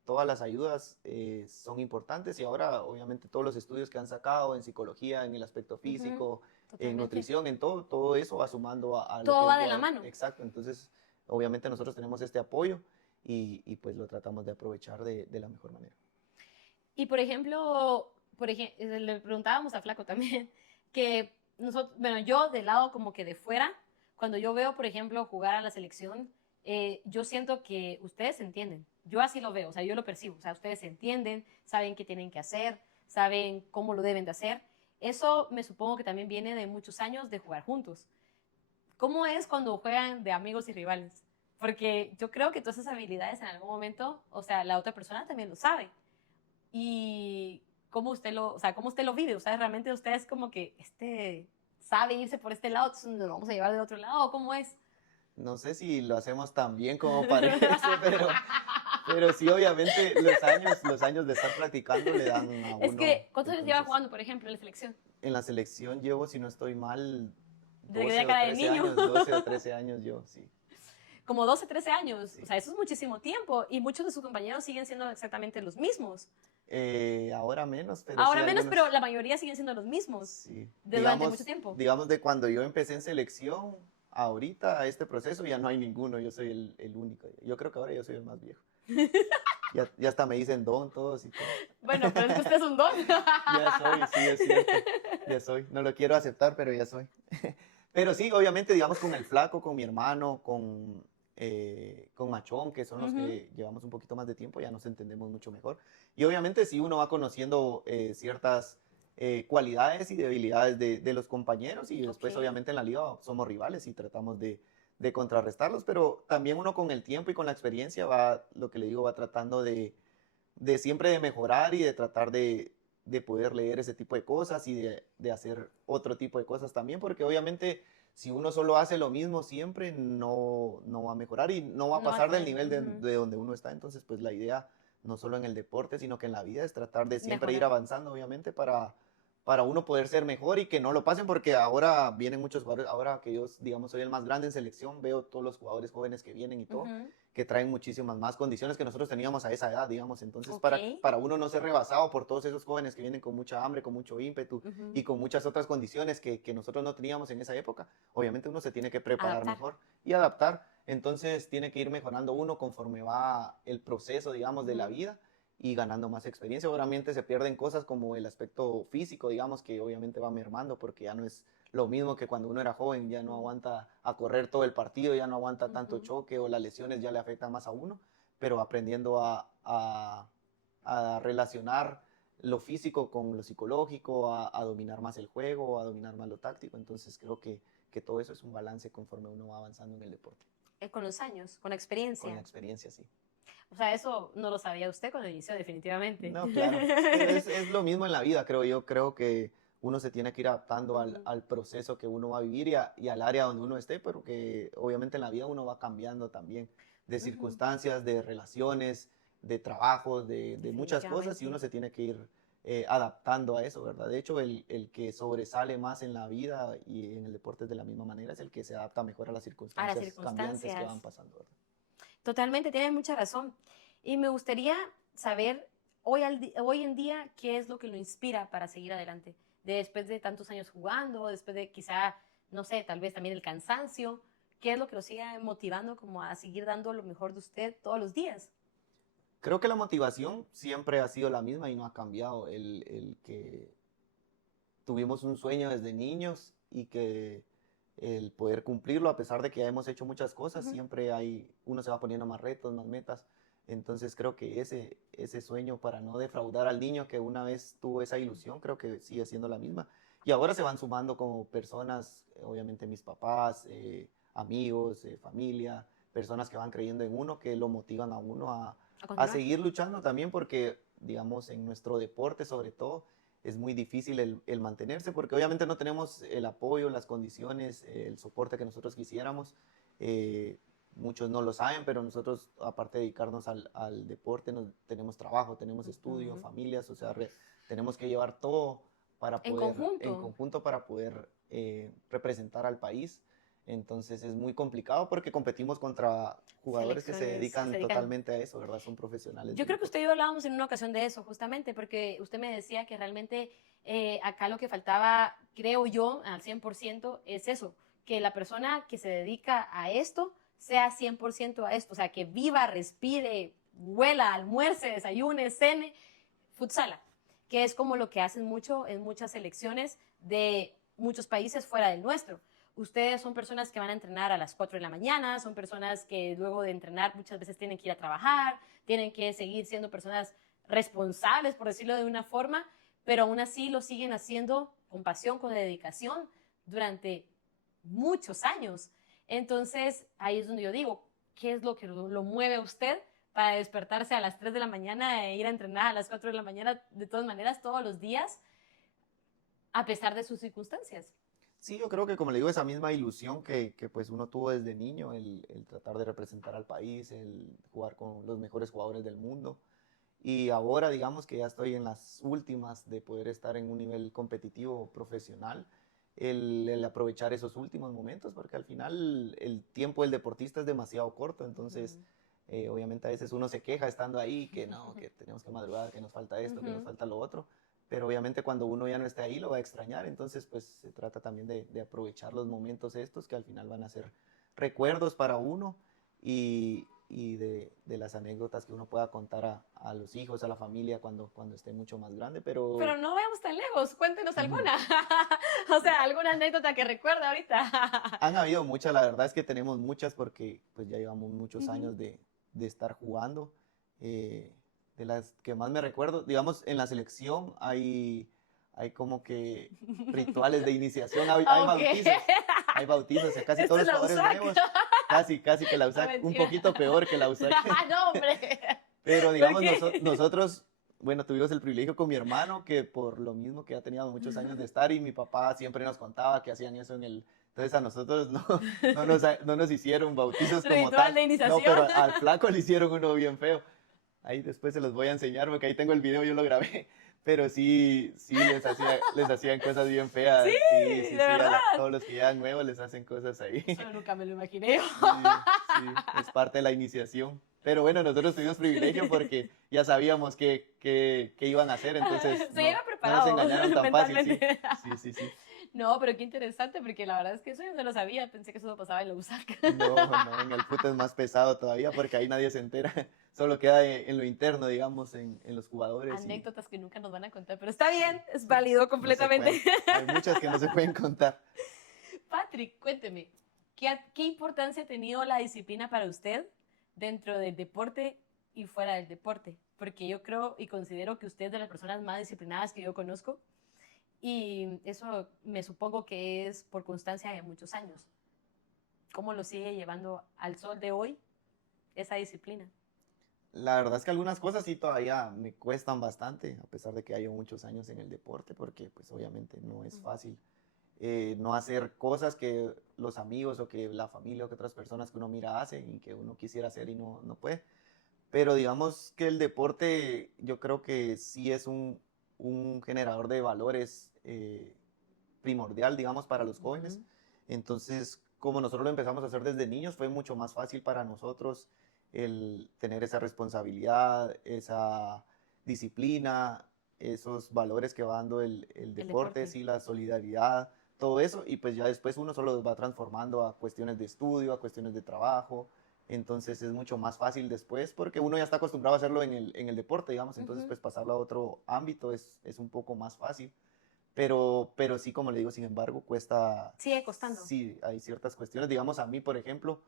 todas las ayudas son importantes y ahora obviamente todos los estudios que han sacado en psicología, en el aspecto Uh -huh. físico, en Totalmente. nutrición, en todo eso va sumando a lo Todo que es va de la jugador. mano. Exacto, entonces obviamente nosotros tenemos este apoyo pues lo tratamos de aprovechar de la mejor manera. Y por ejemplo, le preguntábamos a Flaco también, que nosotros, bueno, yo del lado como que de fuera, cuando yo veo, por ejemplo, jugar a la selección, yo siento que ustedes se entienden. Yo así lo veo, o sea, yo lo percibo. O sea, ustedes se entienden, saben qué tienen que hacer, saben cómo lo deben de hacer. Eso me supongo que también viene de muchos años de jugar juntos. ¿Cómo es cuando juegan de amigos y rivales? Porque yo creo que todas esas habilidades en algún momento, o sea, la otra persona también lo sabe y cómo usted lo vive. O sea, realmente usted es como que sabe irse por este lado, entonces nos vamos a llevar del otro lado, ¿cómo es? No sé si lo hacemos tan bien como parece, pero sí, obviamente los años de estar practicando le dan a Es uno. que, ¿cuántos años lleva Entonces, jugando, por ejemplo, en la selección? en la selección llevo, si no estoy mal, Desde que tenía 12 o cara de 13 niño. años, 12 o 13 años yo, sí. Como 12, 13 años. O Sí. sea, eso es muchísimo tiempo. Y muchos de sus compañeros siguen siendo exactamente los mismos. Ahora menos, pero sí Ahora menos, pero algunos, la mayoría siguen siendo los mismos. sí. Durante mucho Digamos, tiempo. digamos de cuando yo empecé en selección ahorita a este proceso ya no hay ninguno, yo soy el único. Yo creo que ahora yo soy el más viejo. Ya hasta me dicen don todos y todo. Bueno, pero es que usted es un don. Ya soy, sí, es cierto. Ya soy. No lo quiero aceptar, pero ya soy. Pero sí, obviamente, digamos, con el flaco, con mi hermano, con Machón, que son los que llevamos un poquito más de tiempo, ya nos entendemos mucho mejor. Y obviamente, sí, uno va conociendo ciertas cualidades y debilidades de los compañeros y después, obviamente, en la liga somos rivales y tratamos de contrarrestarlos, pero también uno con el tiempo y con la experiencia va, lo que le digo, va tratando de siempre de mejorar y de tratar de poder leer ese tipo de cosas y de hacer otro tipo de cosas también, porque obviamente si uno solo hace lo mismo siempre, no va a mejorar y no va a No va a pasar del ser, nivel de donde uno está. Entonces, pues la idea, no solo en el deporte, sino que en la vida, es tratar de siempre ir mejorar. avanzando, obviamente, para uno poder ser mejor y que no lo pasen, porque ahora vienen muchos jugadores, ahora que yo, digamos, soy el más grande en selección, veo todos los jugadores jóvenes que vienen y todo, que traen muchísimas más condiciones que nosotros teníamos a esa edad, digamos. Entonces, para uno no ser rebasado por todos esos jóvenes que vienen con mucha hambre, con mucho ímpetu y con muchas otras condiciones que nosotros no teníamos en esa época, obviamente uno se tiene que preparar mejor y adaptar. Entonces, tiene que ir mejorando uno conforme va el proceso, digamos, de la vida y ganando más experiencia. Obviamente se pierden cosas como el aspecto físico, digamos, que obviamente va mermando porque ya no es lo mismo que cuando uno era joven, ya no aguanta a correr todo el partido, ya no aguanta tanto choque o las lesiones ya le afectan más a uno, pero aprendiendo a relacionar lo físico con lo psicológico, a dominar más el juego, a dominar más lo táctico. Entonces creo que todo eso es un balance conforme uno va avanzando en el deporte. Con los años, con la experiencia. Con la experiencia, sí. O sea, eso no lo sabía usted cuando inició, definitivamente. No, claro. Es lo mismo en la vida, creo yo. Creo que uno se tiene que ir adaptando al proceso que uno va a vivir y al área donde uno esté, pero que obviamente en la vida uno va cambiando también de circunstancias, de relaciones, de trabajos, de muchas cosas y uno se tiene que ir adaptando a eso, ¿verdad? De hecho, el que sobresale más en la vida y en el deporte de la misma manera es el que se adapta mejor a las circunstancias cambiantes que van pasando, ¿verdad? Totalmente, tiene mucha razón. Y me gustaría saber hoy en día qué es lo que lo inspira para seguir adelante. Después de tantos años jugando, después de quizá, no sé, tal vez también el cansancio, ¿qué es lo que lo sigue motivando como a seguir dando lo mejor de usted todos los días? Creo que la motivación siempre ha sido la misma y no ha cambiado. El que tuvimos un sueño desde niños y que el poder cumplirlo, a pesar de que ya hemos hecho muchas cosas, siempre uno se va poniendo más retos, más metas. Entonces creo que ese sueño, para no defraudar al niño que una vez tuvo esa ilusión, creo que sigue siendo la misma. Y ahora se van sumando como personas, obviamente mis papás, amigos, familia, personas que van creyendo en uno, que lo motivan a uno a seguir luchando también, porque digamos en nuestro deporte sobre todo, es muy difícil el mantenerse porque obviamente no tenemos el apoyo, las condiciones, el soporte que nosotros quisiéramos. Muchos no lo saben, pero nosotros, aparte de dedicarnos al deporte, tenemos trabajo, tenemos estudio, familias, o sea, tenemos que llevar todo para poder, en conjunto para poder representar al país. Entonces es muy complicado porque competimos contra jugadores que se dedican totalmente a eso, ¿verdad? Son profesionales. Yo creo que usted y yo hablábamos en una ocasión de eso, justamente, porque usted me decía que realmente acá lo que faltaba, creo yo, al 100%, es eso, que la persona que se dedica a esto sea 100% a esto, o sea, que viva, respire, huela, almuerce, desayune, cene, futsala, que es como lo que hacen mucho en muchas selecciones de muchos países fuera del nuestro. Ustedes son personas que van a entrenar a las 4 de la mañana, son personas que luego de entrenar muchas veces tienen que ir a trabajar, tienen que seguir siendo personas responsables, por decirlo de una forma, pero aún así lo siguen haciendo con pasión, con dedicación durante muchos años. Entonces, ahí es donde yo digo, ¿qué es lo que lo mueve a usted para despertarse a las 3 de la mañana e ir a entrenar a las 4 de la mañana, de todas maneras, todos los días, a pesar de sus circunstancias? Sí, yo creo que como le digo, esa misma ilusión que pues uno tuvo desde niño, el tratar de representar al país, el jugar con los mejores jugadores del mundo. Y ahora digamos que ya estoy en las últimas de poder estar en un nivel competitivo profesional, el aprovechar esos últimos momentos, porque al final el tiempo del deportista es demasiado corto, entonces obviamente a veces uno se queja estando ahí, que no, que tenemos que madrugar, que nos falta esto, que nos falta lo otro, pero obviamente cuando uno ya no esté ahí lo va a extrañar, entonces pues se trata también de aprovechar los momentos estos que al final van a ser recuerdos para uno y de las anécdotas que uno pueda contar a los hijos, a la familia cuando esté mucho más grande, pero Pero no vayamos tan lejos, cuéntenos ujú, alguna. O sea, alguna anécdota que recuerde ahorita. han habido muchas, la verdad es que tenemos muchas porque pues ya llevamos muchos Ujú. años de estar jugando. Eh, de las que más me recuerdo, digamos, en la selección hay como que rituales de iniciación, Ok. hay bautizos, o sea, casi Esto todos es los la jugadores USAC. nuevos, casi que la No, USAC, un mentira. poquito peor que la USAC. No, hombre. Pero ¿Por digamos, qué? nosotros, bueno, tuvimos el privilegio con mi hermano, que por lo mismo que ha tenido muchos años de estar, y mi papá siempre nos contaba que hacían eso en el... Entonces a nosotros no nos hicieron bautizos como Ritual tal, de no, iniciación. pero al flaco le hicieron uno bien feo. Ahí después se los voy a enseñar porque ahí tengo el video, yo lo grabé. Pero sí les hacían cosas bien Sí, feas. de Sí, verdad. todos los que llegan nuevos les hacen cosas ahí. Eso nunca me lo imaginé. Sí, es parte de la iniciación. Pero bueno, nosotros tuvimos privilegio porque ya sabíamos qué iban a hacer, entonces Se lleva no nos preparado engañaron tan fácil, sí. mentalmente. Sí. No, pero qué interesante, porque la verdad es que eso yo no lo sabía. Pensé que eso no pasaba en la USAC. No, en el fútbol es más pesado todavía porque ahí nadie se entera. Solo queda en lo interno, digamos, en los jugadores y Anécdotas que nunca nos van a contar, pero está bien, es válido no se completamente. cuenta. Hay muchas que no se pueden contar. Patrick, cuénteme, ¿qué importancia ha tenido la disciplina para usted dentro del deporte y fuera del deporte? Porque yo creo y considero que usted es de las personas más disciplinadas que yo conozco y eso me supongo que es por constancia de muchos años. ¿Cómo lo sigue llevando al sol de hoy esa disciplina? La verdad es que algunas cosas sí todavía me cuestan bastante, a pesar de que llevo muchos años en el deporte, porque pues obviamente no es fácil no hacer cosas que los amigos o que la familia o que otras personas que uno mira hacen y que uno quisiera hacer y no puede. Pero digamos que el deporte yo creo que sí es un generador de valores primordial, digamos, para los jóvenes. Ujú. Entonces, como nosotros lo empezamos a hacer desde niños, fue mucho más fácil para nosotros el tener esa responsabilidad, esa disciplina, esos valores que va dando el El deporte, deporte. sí, la solidaridad, todo eso, y pues ya después uno solo los va transformando a cuestiones de estudio, a cuestiones de trabajo, entonces es mucho más fácil después porque uno ya está acostumbrado a hacerlo en el deporte, digamos, entonces Ujú. pues pasarlo a otro ámbito es un poco más fácil. Pero sí, como le digo, sin embargo, cuesta, Sigue costando. sí, hay ciertas cuestiones. Digamos, a mí, por ejemplo,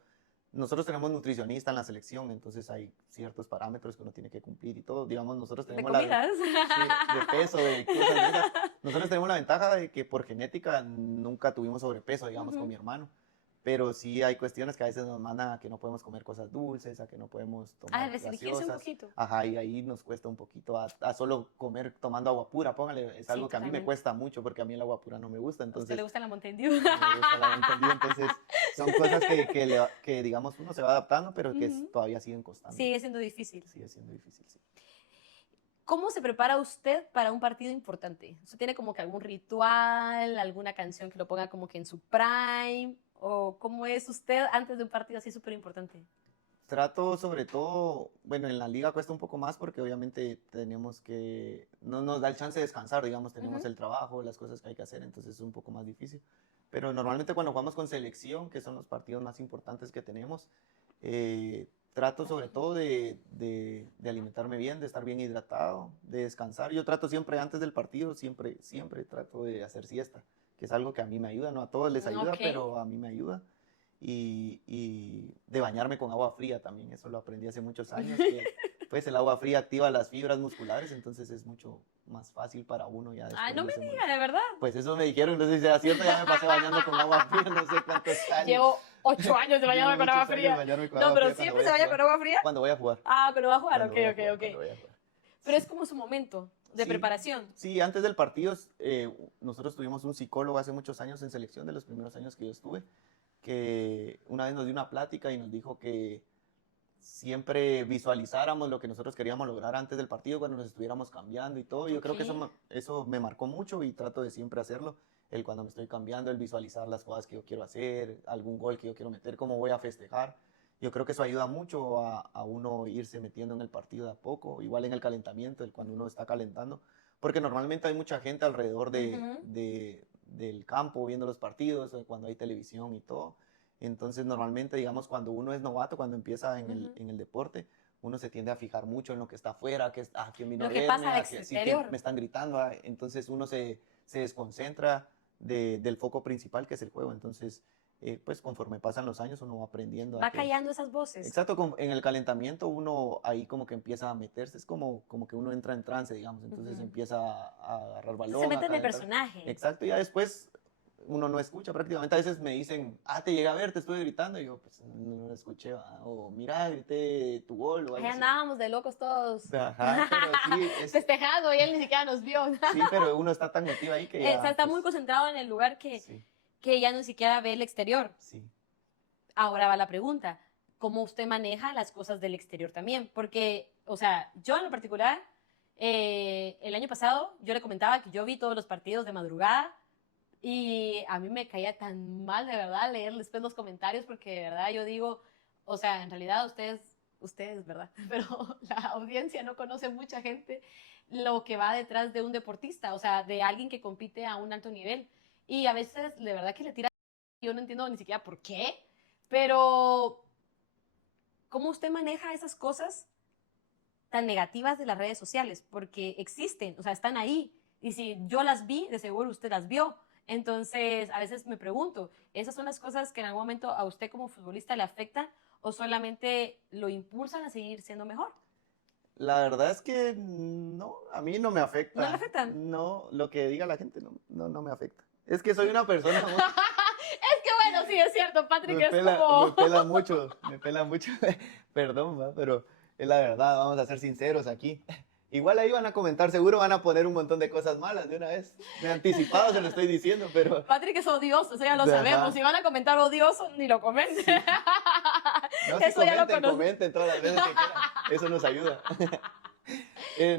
nosotros tenemos nutricionista en la selección, entonces hay ciertos parámetros que uno tiene que cumplir y todo. Digamos, nosotros De tenemos comidas. sí, de peso, de cosas de esas. Nosotros tenemos la ventaja de que por genética nunca tuvimos sobrepeso, digamos, con Ujú. mi hermano. Pero sí hay cuestiones que a veces nos mandan a que no podemos comer cosas dulces, a que no podemos A tomar restringirse un gaseosas. poquito. Ajá, y ahí nos cuesta un poquito a solo comer tomando agua pura, póngale, es Sí, algo que a mí me totalmente. cuesta mucho porque a mí el agua pura no me gusta, ¿A usted le entonces gusta la Mountain Dew? no me gusta la entendí, entonces son cosas que digamos uno se va adaptando, pero que Ujú. todavía siguen costando, Sigue siendo difícil. sigue siendo difícil, sí. ¿Cómo se prepara usted para un partido importante? ¿Usted tiene como que algún ritual, alguna canción que lo ponga como que en su prime? ¿O cómo es usted antes de un partido así súper importante? Trato sobre todo, bueno, en la liga cuesta un poco más porque obviamente tenemos que, no nos da el chance de descansar, digamos, tenemos Ujú. el trabajo, las cosas que hay que hacer, entonces es un poco más difícil. Pero normalmente cuando jugamos con selección, que son los partidos más importantes que tenemos, trato sobre todo de alimentarme bien, de estar bien hidratado, de descansar. Yo trato siempre antes del partido, siempre trato de hacer siesta, que es algo que a mí me ayuda, no a todos les ayuda, Ok. pero a mí me ayuda y de bañarme con agua fría también. Eso lo aprendí hace muchos años, que pues el agua fría activa las fibras musculares, entonces es mucho más fácil para uno ya Ay, después no no me se diga, molesta. de verdad. Pues eso me dijeron, entonces ya cierto, ya me pasé bañando con agua fría no sé cuántos años. Llevo 8 años de Llevo bañarme con agua muchos años de fría. bañarme con No, agua pero fría cuando siempre voy se a baña con jugar. agua fría. Cuando voy a jugar. Ah, pero va a jugar, Cuando ok, voy a ok, jugar, ok. cuando voy a jugar. Pero es Sí, como su momento de sí, preparación. sí, antes del partido nosotros tuvimos un psicólogo hace muchos años en selección, de los primeros años que yo estuve, que una vez nos dio una plática y nos dijo que siempre visualizáramos lo que nosotros queríamos lograr antes del partido cuando nos estuviéramos cambiando y todo. Yo Ok. creo que eso me marcó mucho y trato de siempre hacerlo. El cuando me estoy cambiando, el visualizar las cosas que yo quiero hacer, algún gol que yo quiero meter, cómo voy a festejar. Yo creo que eso ayuda mucho a uno irse metiendo en el partido de a poco, igual en el calentamiento, el cuando uno está calentando, porque normalmente hay mucha gente alrededor Ujú, del campo viendo los partidos, o cuando hay televisión y todo. Entonces, normalmente, digamos, cuando uno es novato, cuando empieza ujú. en el deporte, uno se tiende a fijar mucho en lo que está afuera, que quién vino a Lo que pasa verme, al sí, que exterior. me están gritando. Entonces, uno se desconcentra del foco principal, que es el juego. Entonces, pues conforme pasan los años, uno va aprendiendo a Va que... callando esas voces. Exacto, en el calentamiento uno ahí como que empieza a meterse, es como que uno entra en trance, digamos, entonces Ujú. empieza a agarrar Se balón, a mete en el calentar. personaje. Exacto, y ya después uno no escucha prácticamente. A veces me dicen, te llegué a ver, te estuve gritando, y yo pues no escuché, ¿va? O mira, grité tu gol o Ahí algo así. andábamos de locos todos. Ajá, pero sí, Festejando y él ni siquiera nos vio. sí, pero uno está tan metido ahí que O sea, ya, está muy pues, concentrado en el lugar sí, que ya ni siquiera ve el exterior. sí. Ahora va la pregunta, ¿cómo usted maneja las cosas del exterior también? Porque, o sea, yo en lo particular, el año pasado yo le comentaba que yo vi todos los partidos de madrugada y a mí me caía tan mal de verdad leer después los comentarios porque de verdad yo digo, o sea, en realidad ustedes, ¿verdad? Pero la audiencia no conoce mucha gente lo que va detrás de un deportista, o sea, de alguien que compite a un alto nivel. Y a veces, de verdad que le tira, yo no entiendo ni siquiera por qué, pero ¿cómo usted maneja esas cosas tan negativas de las redes sociales? Porque existen, o sea, están ahí. Y si yo las vi, de seguro usted las vio. Entonces, a veces me pregunto, ¿esas son las cosas que en algún momento a usted como futbolista le afectan o solamente lo impulsan a seguir siendo mejor? La verdad es que no, a mí no me ¿No le afecta. afectan? No, lo que diga la gente no me afecta. Es que soy una persona muy, Es que bueno, sí, es cierto, Patrick es me como... pela mucho, me pela mucho. Perdón, ¿va? Pero es la verdad, vamos a ser sinceros aquí. Igual ahí van a comentar, seguro van a poner un montón de cosas malas de una vez. De anticipado se lo estoy diciendo, pero... Patrick es odioso, eso ya lo sabemos. Ajá, Si van a comentar odioso, ni lo comenten. sí. No, sí, Eso ya lo comenten, conozco. comenten todas las veces que quieran. Eso nos ayuda.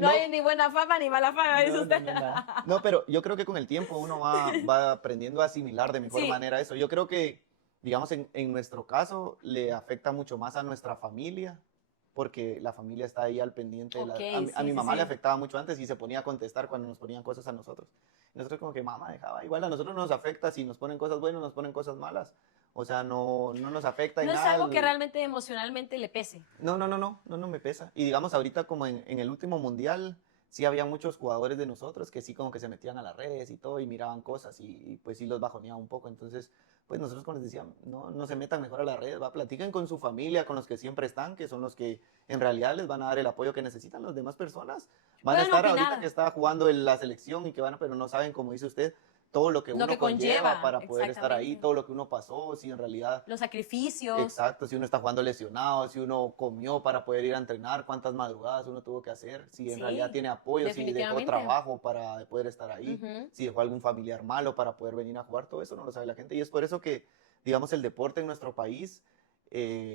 No No, hay ni buena fama ni mala fama, dice usted. no, nada. No, pero yo creo que con el tiempo uno va aprendiendo a asimilar de mejor Sí, manera eso. Yo creo que, digamos, en nuestro caso, le afecta mucho más a nuestra familia, porque la familia está ahí al pendiente de ok, a sí, mi sí, mamá le sí. afectaba mucho antes y se ponía a contestar cuando nos ponían cosas a nosotros. Nosotros como que mamá dejaba, igual a nosotros nos afecta si nos ponen cosas buenas, nos ponen cosas malas. O sea, no nos afecta No en es nada. algo que realmente emocionalmente le pese. No me pesa. Y digamos, ahorita como en el último mundial, sí había muchos jugadores de nosotros que sí como que se metían a las redes y todo y miraban cosas y, pues sí los bajoneaba un poco. Entonces, pues nosotros como les decíamos, no se metan mejor a las redes, platiquen con su familia, con los que siempre están, que son los que en realidad les van a dar el apoyo que necesitan. Las demás personas van a Pueden estar ahorita que opinar está jugando en la selección y que van a, pero no saben, como dice usted, todo lo que lo uno que conlleva conlleva, para poder estar ahí, exactamente. todo lo que uno pasó, si en realidad Los sacrificios. exacto, si uno está jugando lesionado, si uno comió para poder ir a entrenar, cuántas madrugadas uno tuvo que hacer, si en realidad Sí, tiene apoyo, si dejó definitivamente. trabajo para poder estar ahí, Ujú, si dejó algún familiar malo para poder venir a jugar, todo eso no lo sabe la gente. Y es por eso que, digamos, el deporte en nuestro país,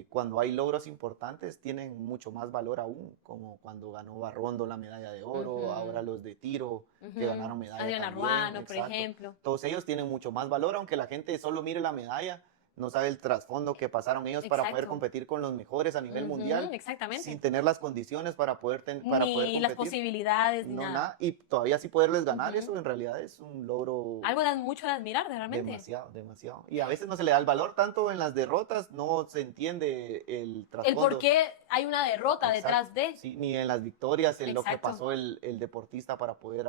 cuando hay logros importantes, tienen mucho más valor aún, como cuando ganó Barrondo la medalla de oro, ahora ujú, los de tiro que ujú. ganaron medalla Adriana también, Ruano, por exacto. ejemplo. Todos ellos tienen mucho más valor, aunque la gente solo mire la medalla, no sabe el trasfondo que pasaron ellos para poder Exacto. competir con los mejores a nivel Ujú, mundial, sin exactamente. tener las condiciones para poder Ni las competir. posibilidades, ni No, nada. nada. Y todavía sí poderles ganar, Ujú. eso en realidad es un logro Algo dan mucho de admirar, realmente. demasiado, demasiado. Y a veces no se le da el valor, tanto en las derrotas, no se entiende el El por trasfondo. qué hay una derrota Exacto. detrás de. Sí, ni en las victorias, en lo que Exacto. pasó el deportista para poder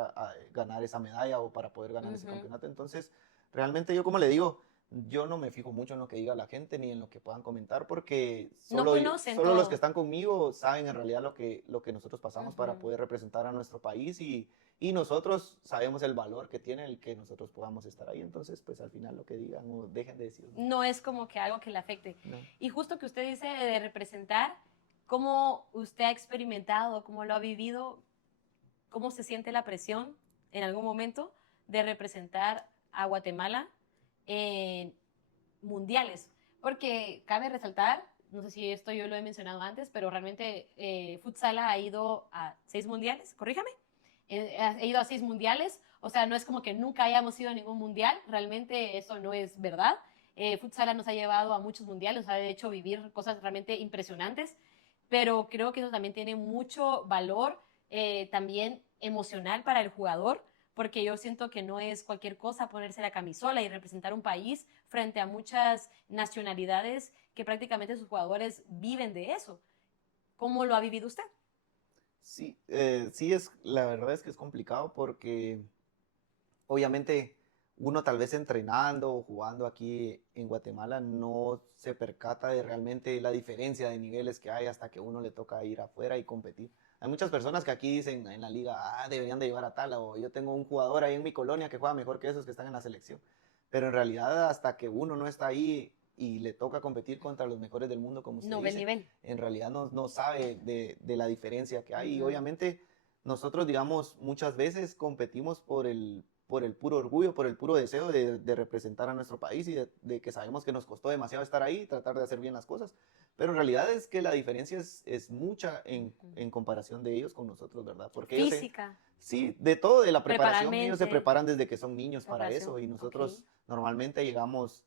ganar esa medalla o para poder ganar ese Ujú. campeonato. Entonces, realmente yo, como le digo, yo no me fijo mucho en lo que diga la gente ni en lo que puedan comentar porque No conocen solo los que todo. están conmigo saben en realidad lo que nosotros pasamos para Ujú. poder representar a nuestro país y nosotros sabemos el valor que tiene el que nosotros podamos estar ahí. Entonces, pues al final lo que digan o dejen de decir, no. No es como que algo que le afecte. No. Y justo que usted dice de representar, ¿cómo usted ha experimentado, cómo lo ha vivido, cómo se siente la presión en algún momento de representar a Guatemala en mundiales? Porque cabe resaltar, no sé si esto yo lo he mencionado antes, pero realmente Futsala ha ido a 6 mundiales, corríjame, ha ido a 6 mundiales, o sea, no es como que nunca hayamos ido a ningún mundial, realmente eso no es verdad. Futsala nos ha llevado a muchos mundiales, nos ha hecho vivir cosas realmente impresionantes, pero creo que eso también tiene mucho valor también emocional para el jugador, porque yo siento que no es cualquier cosa ponerse la camisola y representar un país frente a muchas nacionalidades que prácticamente sus jugadores viven de eso. ¿Cómo lo ha vivido usted? Sí, la verdad es que es complicado porque obviamente uno tal vez entrenando o jugando aquí en Guatemala no se percata de realmente la diferencia de niveles que hay hasta que uno le toca ir afuera y competir. Hay muchas personas que aquí dicen en la liga, deberían de llevar a tal, o yo tengo un jugador ahí en mi colonia que juega mejor que esos que están en la selección. Pero en realidad hasta que uno no está ahí y le toca competir contra los mejores del mundo, como usted No ve el dice, nivel. en realidad no sabe de la diferencia que hay. Y Ujú. obviamente nosotros, digamos, muchas veces competimos por el puro orgullo, por el puro deseo de representar a nuestro país y de que sabemos que nos costó demasiado estar ahí y tratar de hacer bien las cosas. Pero en realidad es que la diferencia es mucha en comparación de ellos con nosotros, ¿verdad? Porque ellos, Física, sí, de todo, de la preparación, ellos se preparalmente, preparan desde que son niños para preparación. eso y Ok. nosotros normalmente llegamos,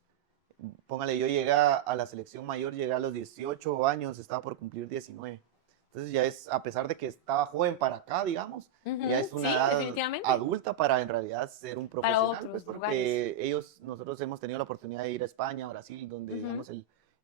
póngale, yo llegué a la selección mayor, llegué a los 18 años, estaba por cumplir 19. Entonces ya es, a pesar de que estaba joven para acá, digamos, ya Ujú, es una sí, edad definitivamente. adulta para en realidad ser un Para profesional, pues otros lugares. porque nosotros hemos tenido la oportunidad de ir a España, a Brasil, donde Ujú. digamos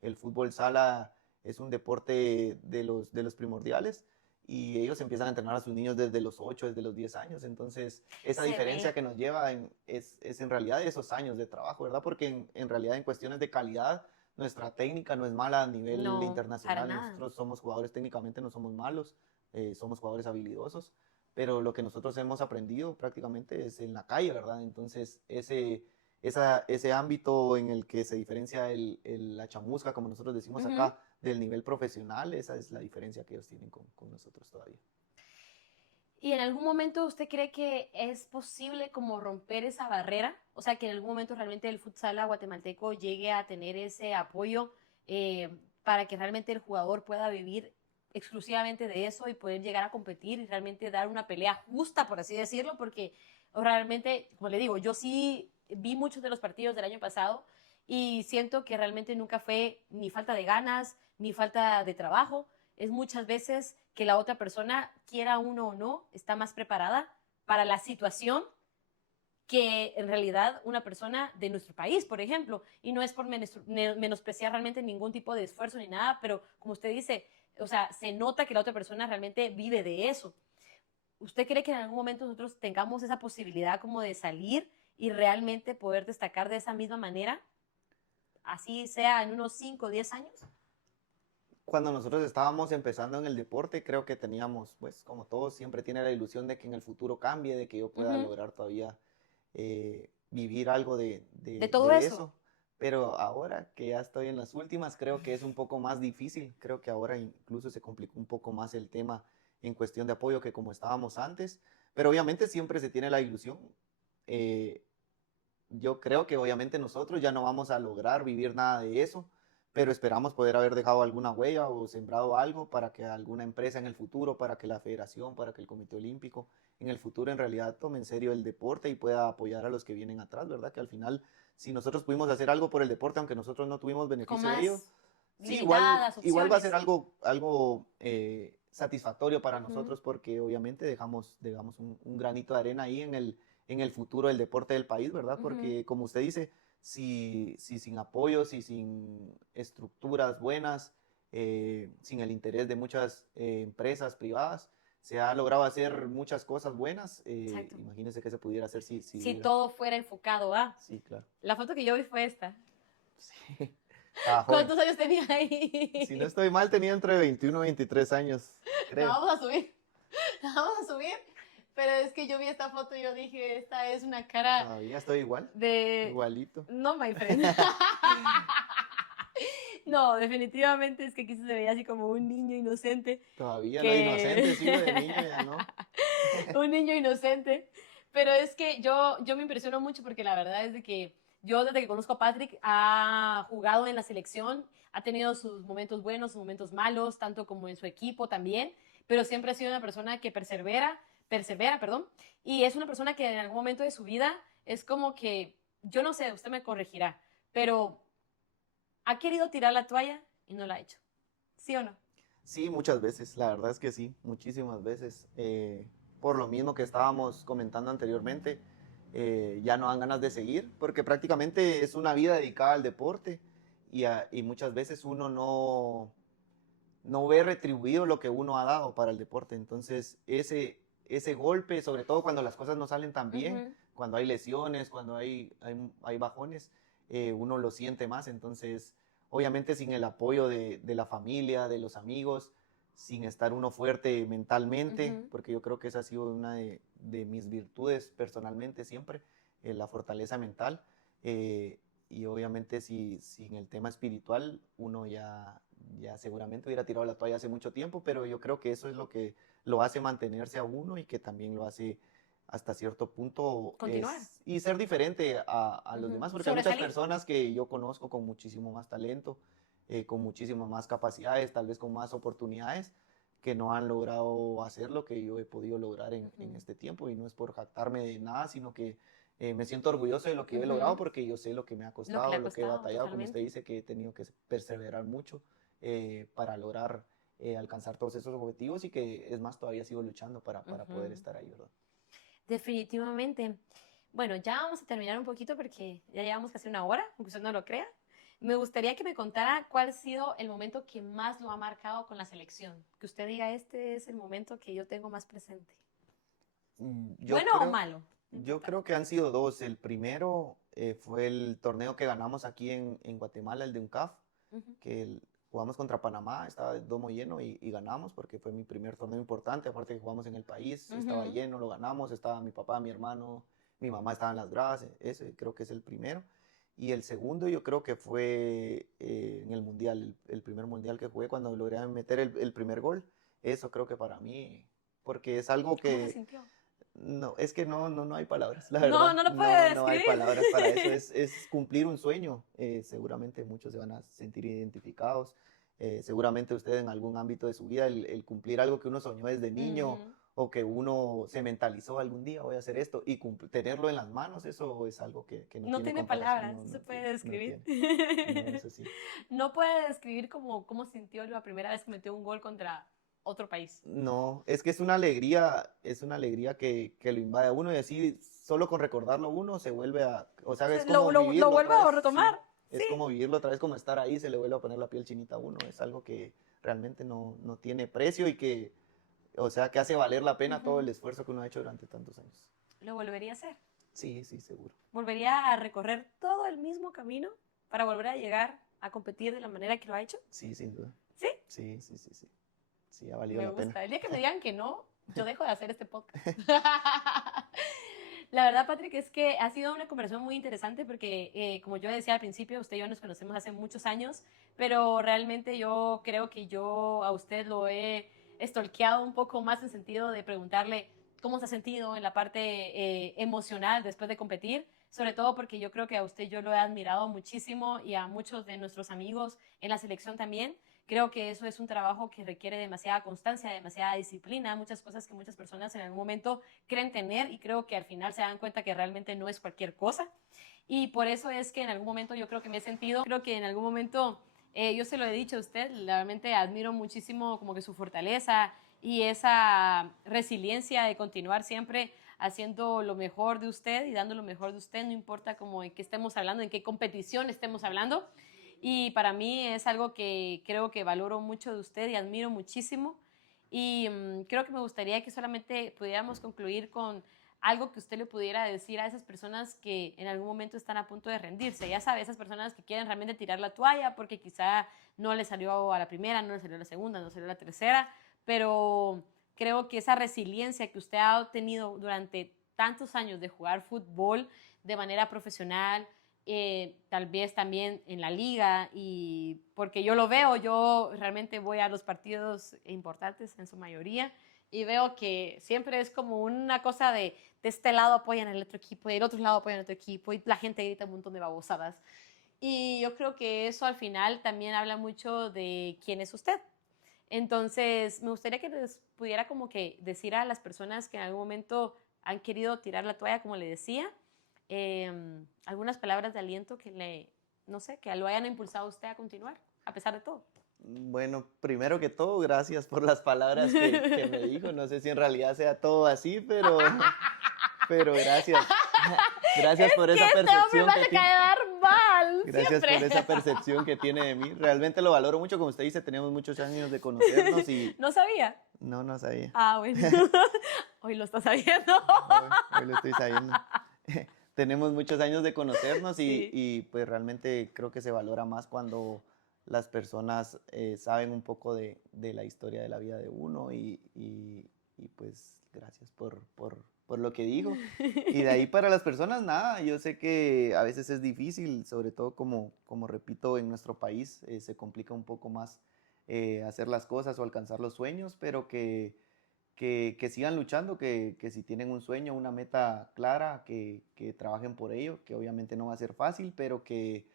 el fútbol sala es un deporte de los primordiales y ellos empiezan a entrenar a sus niños desde los 8 desde los 10 años. Entonces, esa Se diferencia ve. que nos lleva es en realidad esos años de trabajo, ¿verdad? Porque en realidad en cuestiones de calidad, nuestra técnica no es mala a nivel No, para internacional. nada. Nosotros somos jugadores técnicamente, no somos malos, somos jugadores habilidosos, pero lo que nosotros hemos aprendido prácticamente es en la calle, ¿verdad? Entonces, ese ámbito en el que se diferencia la chamusca, como nosotros decimos Ujú. acá, del nivel profesional, esa es la diferencia que ellos tienen con nosotros todavía. ¿Y en algún momento usted cree que es posible como romper esa barrera? O sea, que en algún momento realmente el futsal guatemalteco llegue a tener ese apoyo para que realmente el jugador pueda vivir exclusivamente de eso y poder llegar a competir y realmente dar una pelea justa, por así decirlo, porque realmente, como le digo, yo sí vi muchos de los partidos del año pasado y siento que realmente nunca fue ni falta de ganas, ni falta de trabajo, es muchas veces que la otra persona, quiera uno o no, está más preparada para la situación que en realidad una persona de nuestro país, por ejemplo. Y no es por menospreciar realmente ningún tipo de esfuerzo ni nada, pero como usted dice, o sea, se nota que la otra persona realmente vive de eso. ¿Usted cree que en algún momento nosotros tengamos esa posibilidad como de salir y realmente poder destacar de esa misma manera? Así sea en unos 5 o 10 años. Cuando nosotros estábamos empezando en el deporte, creo que teníamos, pues como todos, siempre tiene la ilusión de que en el futuro cambie, de que yo pueda Ujú. lograr todavía vivir algo De todo de eso. eso. Pero ahora que ya estoy en las últimas, creo que es un poco más difícil. Creo que ahora incluso se complicó un poco más el tema en cuestión de apoyo que como estábamos antes. Pero obviamente siempre se tiene la ilusión. Eh, yo creo que obviamente nosotros ya no vamos a lograr vivir nada de eso, pero esperamos poder haber dejado alguna huella o sembrado algo para que alguna empresa en el futuro, para que la federación, para que el Comité Olímpico en el futuro en realidad tome en serio el deporte y pueda apoyar a los que vienen atrás, ¿verdad? Que al final, si nosotros pudimos hacer algo por el deporte, aunque nosotros no tuvimos Con beneficio de ello, más sí, limitadas igual va a ser opciones. algo satisfactorio para Ujú. nosotros porque obviamente dejamos, digamos, un granito de arena ahí en el futuro del deporte del país, ¿verdad? Ujú. Porque como usted dice, si sin apoyos, si sin estructuras buenas, sin el interés de muchas empresas privadas, se ha logrado hacer muchas cosas buenas. Exacto. Imagínese que se pudiera hacer si Si hubiera. todo fuera enfocado a. Sí, claro. La foto que yo vi fue esta. Sí, estaba joven. ¿Cuántos años tenía Si no ahí? estoy mal, tenía entre 21 y 23 años, La creo. vamos a subir. La vamos a subir. Pero es que yo vi esta foto y yo dije, esta es una cara Todavía estoy igual, de... igualito. No, my friend. No, definitivamente es que aquí se veía así como un niño inocente Todavía no, que... inocente, sí, de niño ya no. un niño inocente. Pero es que yo me impresiono mucho porque la verdad es de que yo desde que conozco a Patrick ha jugado en la selección, ha tenido sus momentos buenos, sus momentos malos, tanto como en su equipo también, pero siempre ha sido una persona que persevera, perdón, y es una persona que en algún momento de su vida es como que, yo no sé, usted me corregirá, pero ha querido tirar la toalla y no la ha hecho. ¿Sí o no? Sí, muchas veces, la verdad es que sí, muchísimas veces. por lo mismo que estábamos comentando anteriormente, ya no dan ganas de seguir, porque prácticamente es una vida dedicada al deporte y muchas veces uno no ve retribuido lo que uno ha dado para el deporte. Entonces, ese golpe, sobre todo cuando las cosas no salen tan bien, cuando hay lesiones, cuando hay bajones, uno lo siente más. Entonces, obviamente sin el apoyo de la familia, de los amigos, sin estar uno fuerte mentalmente, porque yo creo que esa ha sido una de mis virtudes personalmente siempre, la fortaleza mental. Y obviamente si en el tema espiritual uno ya seguramente hubiera tirado la toalla hace mucho tiempo, pero yo creo que eso es lo que lo hace mantenerse a uno y que también lo hace hasta cierto punto Continuar. y ser diferente a los demás, porque hay muchas personas que yo conozco con muchísimo más talento, con muchísimas más capacidades, tal vez con más oportunidades, que no han logrado hacer lo que yo he podido lograr en este tiempo, y no es por jactarme de nada, sino que me siento orgulloso de lo que he logrado, porque yo sé lo que me ha costado, lo que he batallado, como usted dice, que he tenido que perseverar mucho para lograr alcanzar todos esos objetivos, y que es más, todavía sigo luchando para poder estar ahí, ¿verdad? Definitivamente. Bueno, ya vamos a terminar un poquito porque ya llevamos casi una hora, aunque usted no lo crea. Me gustaría que me contara cuál ha sido el momento que más lo ha marcado con la selección. Que usted diga, este es el momento que yo tengo más presente. ¿Bueno o malo? Yo creo que han sido dos. El primero fue el torneo que ganamos aquí en Guatemala, el de UNCAF, que jugamos contra Panamá, estaba el domo lleno y ganamos, porque fue mi primer torneo importante, aparte que jugamos en el país, estaba lleno, lo ganamos, estaba mi papá, mi hermano, mi mamá estaba en las gradas, ese creo que es el primero. Y el segundo yo creo que fue en el Mundial, el primer Mundial que jugué, cuando logré meter el primer gol. Eso creo que para mí, porque es algo ¿Cómo se que... sintió? No, es que no hay palabras, la No, verdad. no lo puede No hay describir. palabras para eso. Es cumplir un sueño. Seguramente muchos se van a sentir identificados. Seguramente usted en algún ámbito de su vida, el cumplir algo que uno soñó desde niño, o que uno se mentalizó algún día, voy a hacer esto, y tenerlo en las manos, eso es algo que no No tiene tiene comparación. palabras, no se puede describir. No, eso sí. No puede describir cómo sintió la primera vez que metió un gol contra otro país. No, es que es una alegría que lo invade a uno, y así solo con recordarlo uno se vuelve a, o sea, es como Lo vivirlo vuelvo otra a vez, retomar. sí, es como vivirlo otra vez, como estar ahí, se le vuelve a poner la piel chinita a uno, es algo que realmente no tiene precio, y que, o sea, que hace valer la pena todo el esfuerzo que uno ha hecho durante tantos años. ¿Lo volvería a hacer? Sí, sí, seguro. ¿Volvería a recorrer todo el mismo camino para volver a llegar a competir de la manera que lo ha hecho? Sí, sin duda. ¿Sí? Sí, sí, sí, sí. Sí, ha valido Me la gusta. pena. El día que me digan que no, yo dejo de hacer este podcast. La verdad, Patrick, es que ha sido una conversación muy interesante porque, como yo decía al principio, usted y yo nos conocemos hace muchos años, pero realmente yo creo que yo a usted lo he stalkeado un poco más en sentido de preguntarle cómo se ha sentido en la parte emocional después de competir, sobre todo porque yo creo que a usted yo lo he admirado muchísimo y a muchos de nuestros amigos en la selección también. Creo que eso es un trabajo que requiere demasiada constancia, demasiada disciplina, muchas cosas que muchas personas en algún momento creen tener y creo que al final se dan cuenta que realmente no es cualquier cosa. Y por eso es que en algún momento yo creo que me he sentido, creo que en algún momento yo se lo he dicho a usted, realmente admiro muchísimo como que su fortaleza y esa resiliencia de continuar siempre haciendo lo mejor de usted y dando lo mejor de usted, no importa como en qué estemos hablando, en qué competición estemos hablando. Y para mí es algo que creo que valoro mucho de usted y admiro muchísimo. Y creo que me gustaría que solamente pudiéramos concluir con algo que usted le pudiera decir a esas personas que en algún momento están a punto de rendirse. Ya sabe, esas personas que quieren realmente tirar la toalla porque quizá no le salió a la primera, no le salió a la segunda, no le salió a la tercera, pero creo que esa resiliencia que usted ha tenido durante tantos años de jugar fútbol de manera profesional, tal vez también en la liga, y porque yo lo veo, yo realmente voy a los partidos importantes en su mayoría y veo que siempre es como una cosa de este lado apoyan al otro equipo y del otro lado apoyan al otro equipo y la gente grita un montón de babosadas. Y yo creo que eso al final también habla mucho de quién es usted. Entonces, me gustaría que les pudiera como que decir a las personas que en algún momento han querido tirar la toalla, como le decía, algunas palabras de aliento que no sé, que lo hayan impulsado a usted a continuar, a pesar de todo. Bueno, primero que todo, gracias por las palabras que me dijo. No sé si en realidad sea todo así, pero gracias. Gracias por Que esa este hombre percepción me que hace tiene. quedar mal, Gracias siempre. por esa percepción que tiene de mí. Realmente lo valoro mucho. Como usted dice, tenemos muchos años de conocernos y ¿No sabía? no sabía. Ah, bueno. Hoy lo estás sabiendo. Hoy lo estoy sabiendo. Tenemos muchos años de conocernos Sí. y pues realmente creo que se valora más cuando las personas saben un poco de la historia de la vida de uno y pues gracias por lo que dijo. Y de ahí para las personas, nada, yo sé que a veces es difícil, sobre todo como repito, en nuestro país se complica un poco más hacer las cosas o alcanzar los sueños, pero que sigan luchando, que si tienen un sueño, una meta clara, que trabajen por ello, que obviamente no va a ser fácil, pero que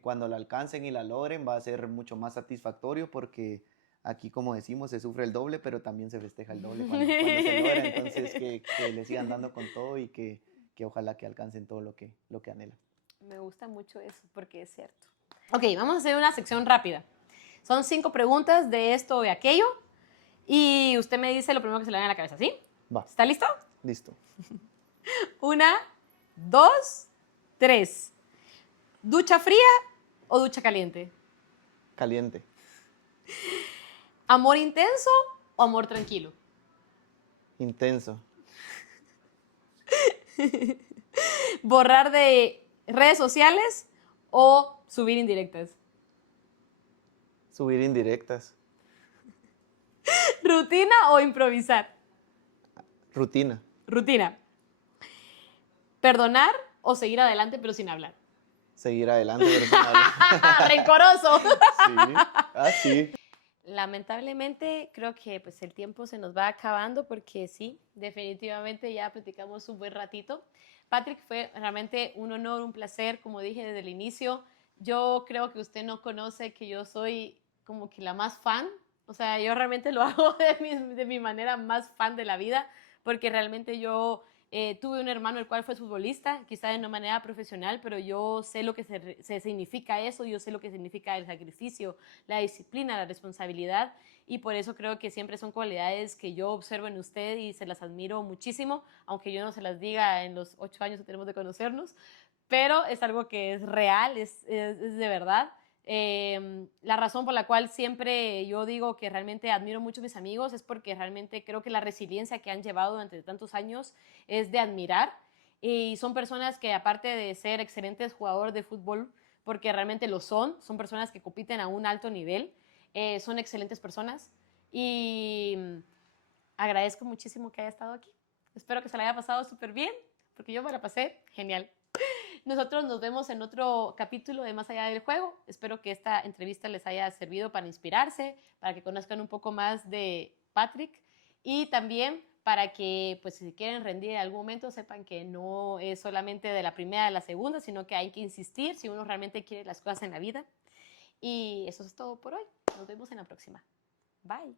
cuando la alcancen y la logren va a ser mucho más satisfactorio porque aquí, como decimos, se sufre el doble, pero también se festeja el doble cuando se logra, entonces que le sigan dando con todo y que ojalá que alcancen todo lo que anhelan. Me gusta mucho eso porque es cierto. Ok, vamos a hacer una sección rápida. Son 5 preguntas de esto o de aquello y usted me dice lo primero que se le venga a la cabeza, ¿sí? Va, ¿Está listo? listo. 1, 2, 3. ¿Ducha fría o ducha caliente? Caliente, ¿Amor intenso o amor tranquilo? intenso, ¿Borrar de redes sociales o subir indirectas? subir indirectas, ¿Rutina o improvisar? rutina, Rutina. ¿Perdonar o seguir adelante pero sin hablar? seguir adelante, pero sin hablar. ¡Rencoroso! Sí, así. Lamentablemente creo que pues el tiempo se nos va acabando porque sí, definitivamente ya platicamos un buen ratito. Patrick, fue realmente un honor, un placer, como dije desde el inicio. Yo creo que usted no conoce que yo soy como que la más fan, o sea, yo realmente lo hago de mi manera más fan de la vida, porque realmente yo tuve un hermano el cual fue futbolista, quizá de una manera profesional, pero yo sé lo que se significa eso, yo sé lo que significa el sacrificio, la disciplina, la responsabilidad, y por eso creo que siempre son cualidades que yo observo en usted y se las admiro muchísimo, aunque yo no se las diga en los 8 años que tenemos de conocernos, pero es algo que es real, es de verdad. La razón por la cual siempre yo digo que realmente admiro mucho a mis amigos es porque realmente creo que la resiliencia que han llevado durante tantos años es de admirar y son personas que aparte de ser excelentes jugadores de fútbol, porque realmente lo son personas que compiten a un alto nivel, son excelentes personas y agradezco muchísimo que haya estado aquí. Espero que se la haya pasado súper bien, porque yo me la pasé genial. Nosotros nos vemos en otro capítulo de Más allá del juego. Espero que esta entrevista les haya servido para inspirarse, para que conozcan un poco más de Patrick y también para que, pues, si quieren rendir en algún momento, sepan que no es solamente de la primera a la segunda, sino que hay que insistir si uno realmente quiere las cosas en la vida. Y eso es todo por hoy. Nos vemos en la próxima. Bye.